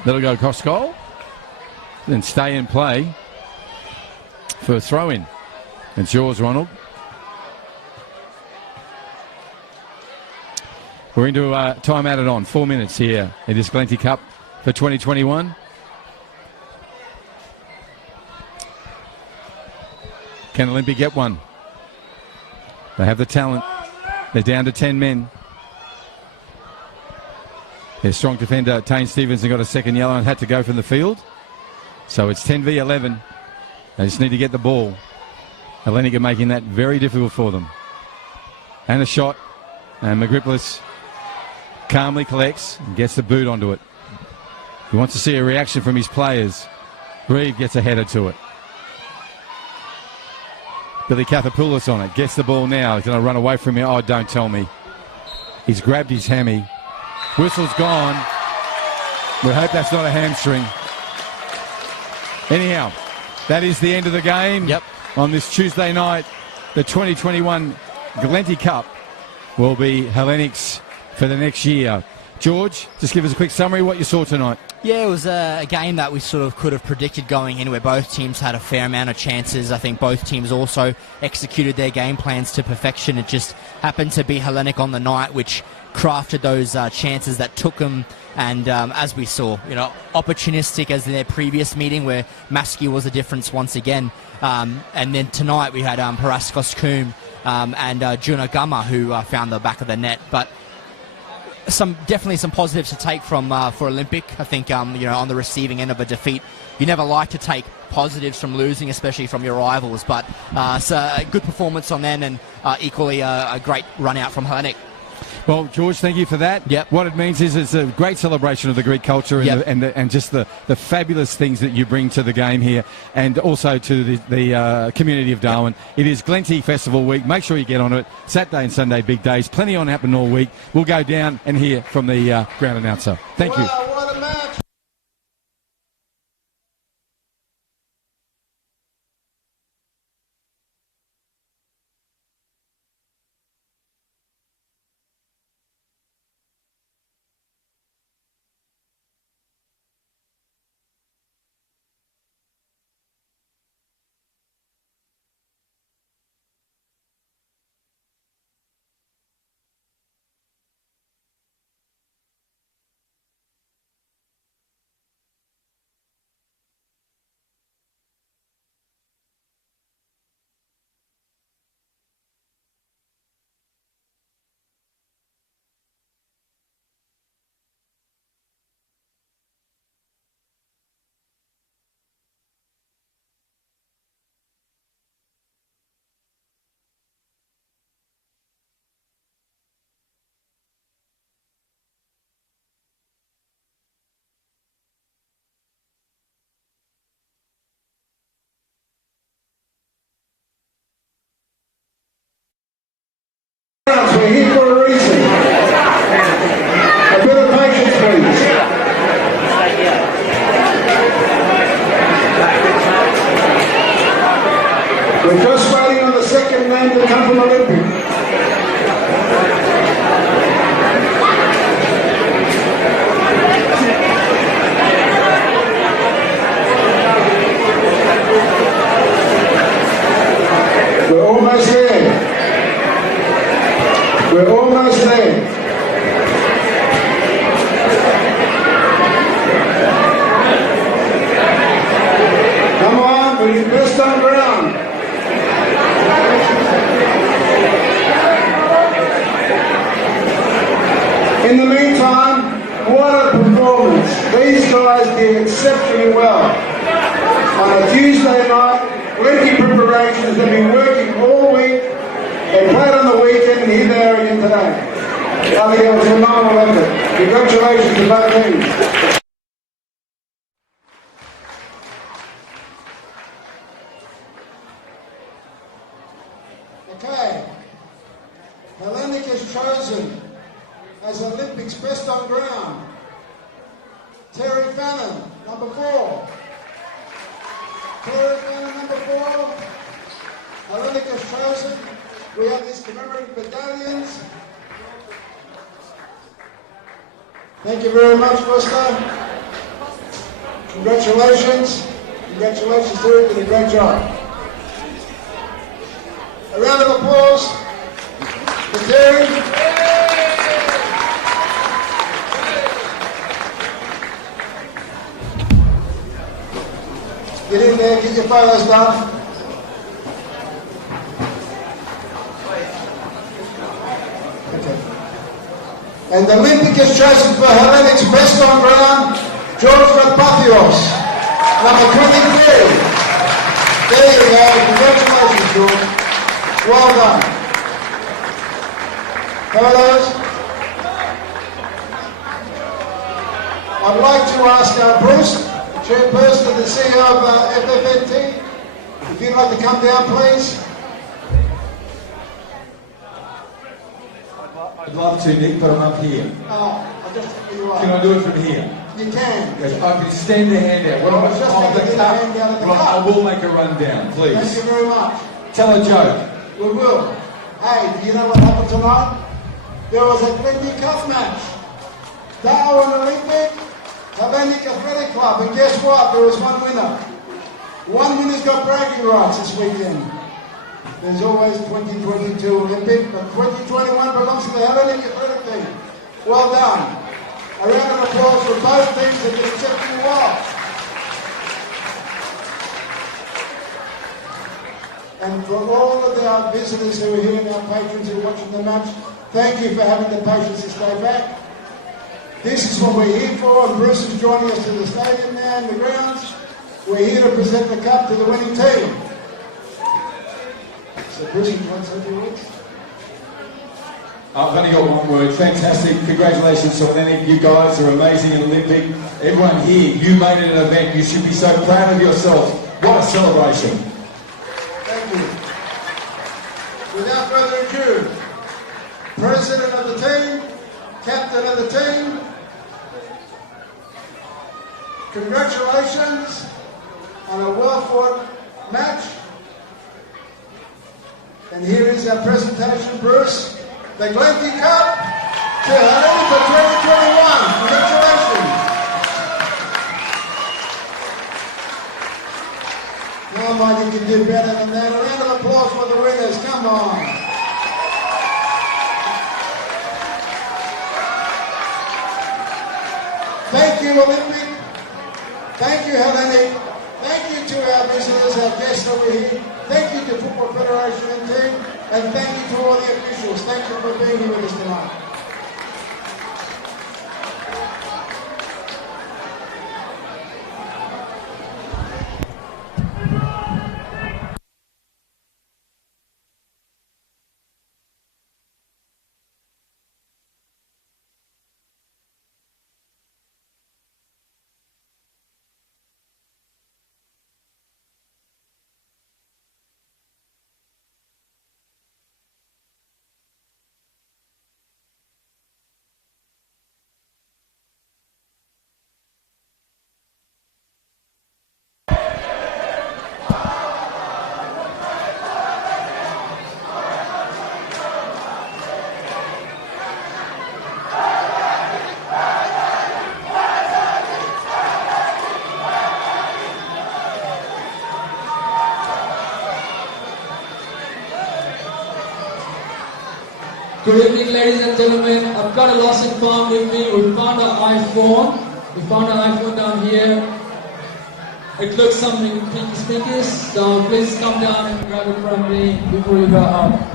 That'll go across goal. Then stay in play for a throw-in. It's yours, Ronald. We're into time added on. 4 minutes here in this Glenti Cup for 2021. Can Olympic get one? They have the talent. They're down to 10 men. Their strong defender, Tane Stevenson, got a second yellow and had to go from the field. So it's 10 v 11. They just need to get the ball. Hellenic are making that very difficult for them. And a shot. And Magriplis calmly collects and gets the boot onto it. He wants to see a reaction from his players. Reeve gets a header to it. Billy Kathapoulos on it. Gets the ball now. He's going to run away from me. Oh, don't tell me. He's grabbed his hammy. Whistle's gone. We hope that's not a hamstring. Anyhow, that is the end of the game. Yep. On this Tuesday night, the 2021 Glenti Cup will be Hellenic's for the next year. George, just give us a quick summary of what you saw tonight. Yeah, it was a game that we sort of could have predicted going in, where both teams had a fair amount of chances. I think both teams also executed their game plans to perfection. It just happened to be Hellenic on the night which crafted those chances that took them. And as we saw, opportunistic as in their previous meeting where Maskey was the difference once again. And then tonight we had Paraskos Coombe and Juno Gama who found the back of the net. But definitely some positives to take from for Olympic. I think on the receiving end of a defeat, you never like to take positives from losing, especially from your rivals. But it's a good performance on them, and equally a great run out from Hellenic. Well, George, thank you for that. Yep. What it means is it's a great celebration of the Greek culture and, yep. and just the fabulous things that you bring to the game here, and also to the community of Darwin. Yep. It is Glenti Festival Week. Make sure you get on it. Saturday and Sunday, big days. Plenty on happening all week. We'll go down and hear from the ground announcer. Thank you. We're here for a reason. A bit of patience, please. We're just waiting on the second name to come from Olympic. We're almost there. We're almost there. Come on, we're best on ground. In the meantime, what a performance. These guys did exceptionally well. On a Tuesday night, Glenti preparations have been working all week. They played on the weekend and here they are again today. I think it was a phenomenal effort. Congratulations to both teams. Okay. Hellenic is chosen as Olympics best on ground. Terry Fannin, number 4. Terry Fannin, number 4. Hellenic is chosen. We have these commemorative medallions. Thank you very much, Buster. Congratulations. Congratulations, Terry, you did a great job. A round of applause for Terry. Get in there, get your photos done. Okay. And the Olympic is chosen for Hellenic's best on ground, George Vatpathios, number 23. There you go, congratulations, George. Well done. Photos. I'd like to ask Bruce, Chairperson of the CEO of FFNT, if you'd like to come down, please. I'd love to, Nick, but I'm up here. I'll just you are. Can I do it from here? You can. Yes, I can extend the hand out. What am I just oh, the gonna cup. hand down at the Right, cup. I will make a run down, Thank please. you very much. Tell a joke. We will. Hey, do you know what happened tonight? There was a Glenti Cup match. Darwin Olympic, Hellenic Athletic Club, and guess what? There was one winner. One winner's got bragging rights this weekend. There's always 2022 Olympic, but 2021 belongs to the Hellenic Athletic team. Well done. A round of applause for both teams that did exceptionally well. And for all of our visitors who are here and our patrons who are watching the match, thank you for having the patience to stay back. This is what we're here for, and Bruce is joining us to the stadium now in the grounds. We're here to present the cup to the winning team. So Bruce, you want to say a few words? I've only got one word. Fantastic. Congratulations to Hellenic. You guys are amazing in Olympic. Everyone here, you made it an event. You should be so proud of yourselves. What a celebration. Thank you. Without further ado, President of the team, Captain of the team, congratulations on a well-fought match. And here is our presentation, Bruce. The Glenti Cup to Hellenic for 2021. Congratulations. No, Mike, you can do better than that. A round of applause for the winners. Come on. Thank you, Olympic. Thank you, Hellenic. Thank you to our visitors, our guests over here. Thank you to Football Federation and team. And thank you to all the officials. Thank you for being here with us tonight. Good evening, ladies and gentlemen. I've got a lost and found with me. We found an iPhone. We found an iPhone down here. It looks something pinky stinky, so please come down and grab it from me before you go up.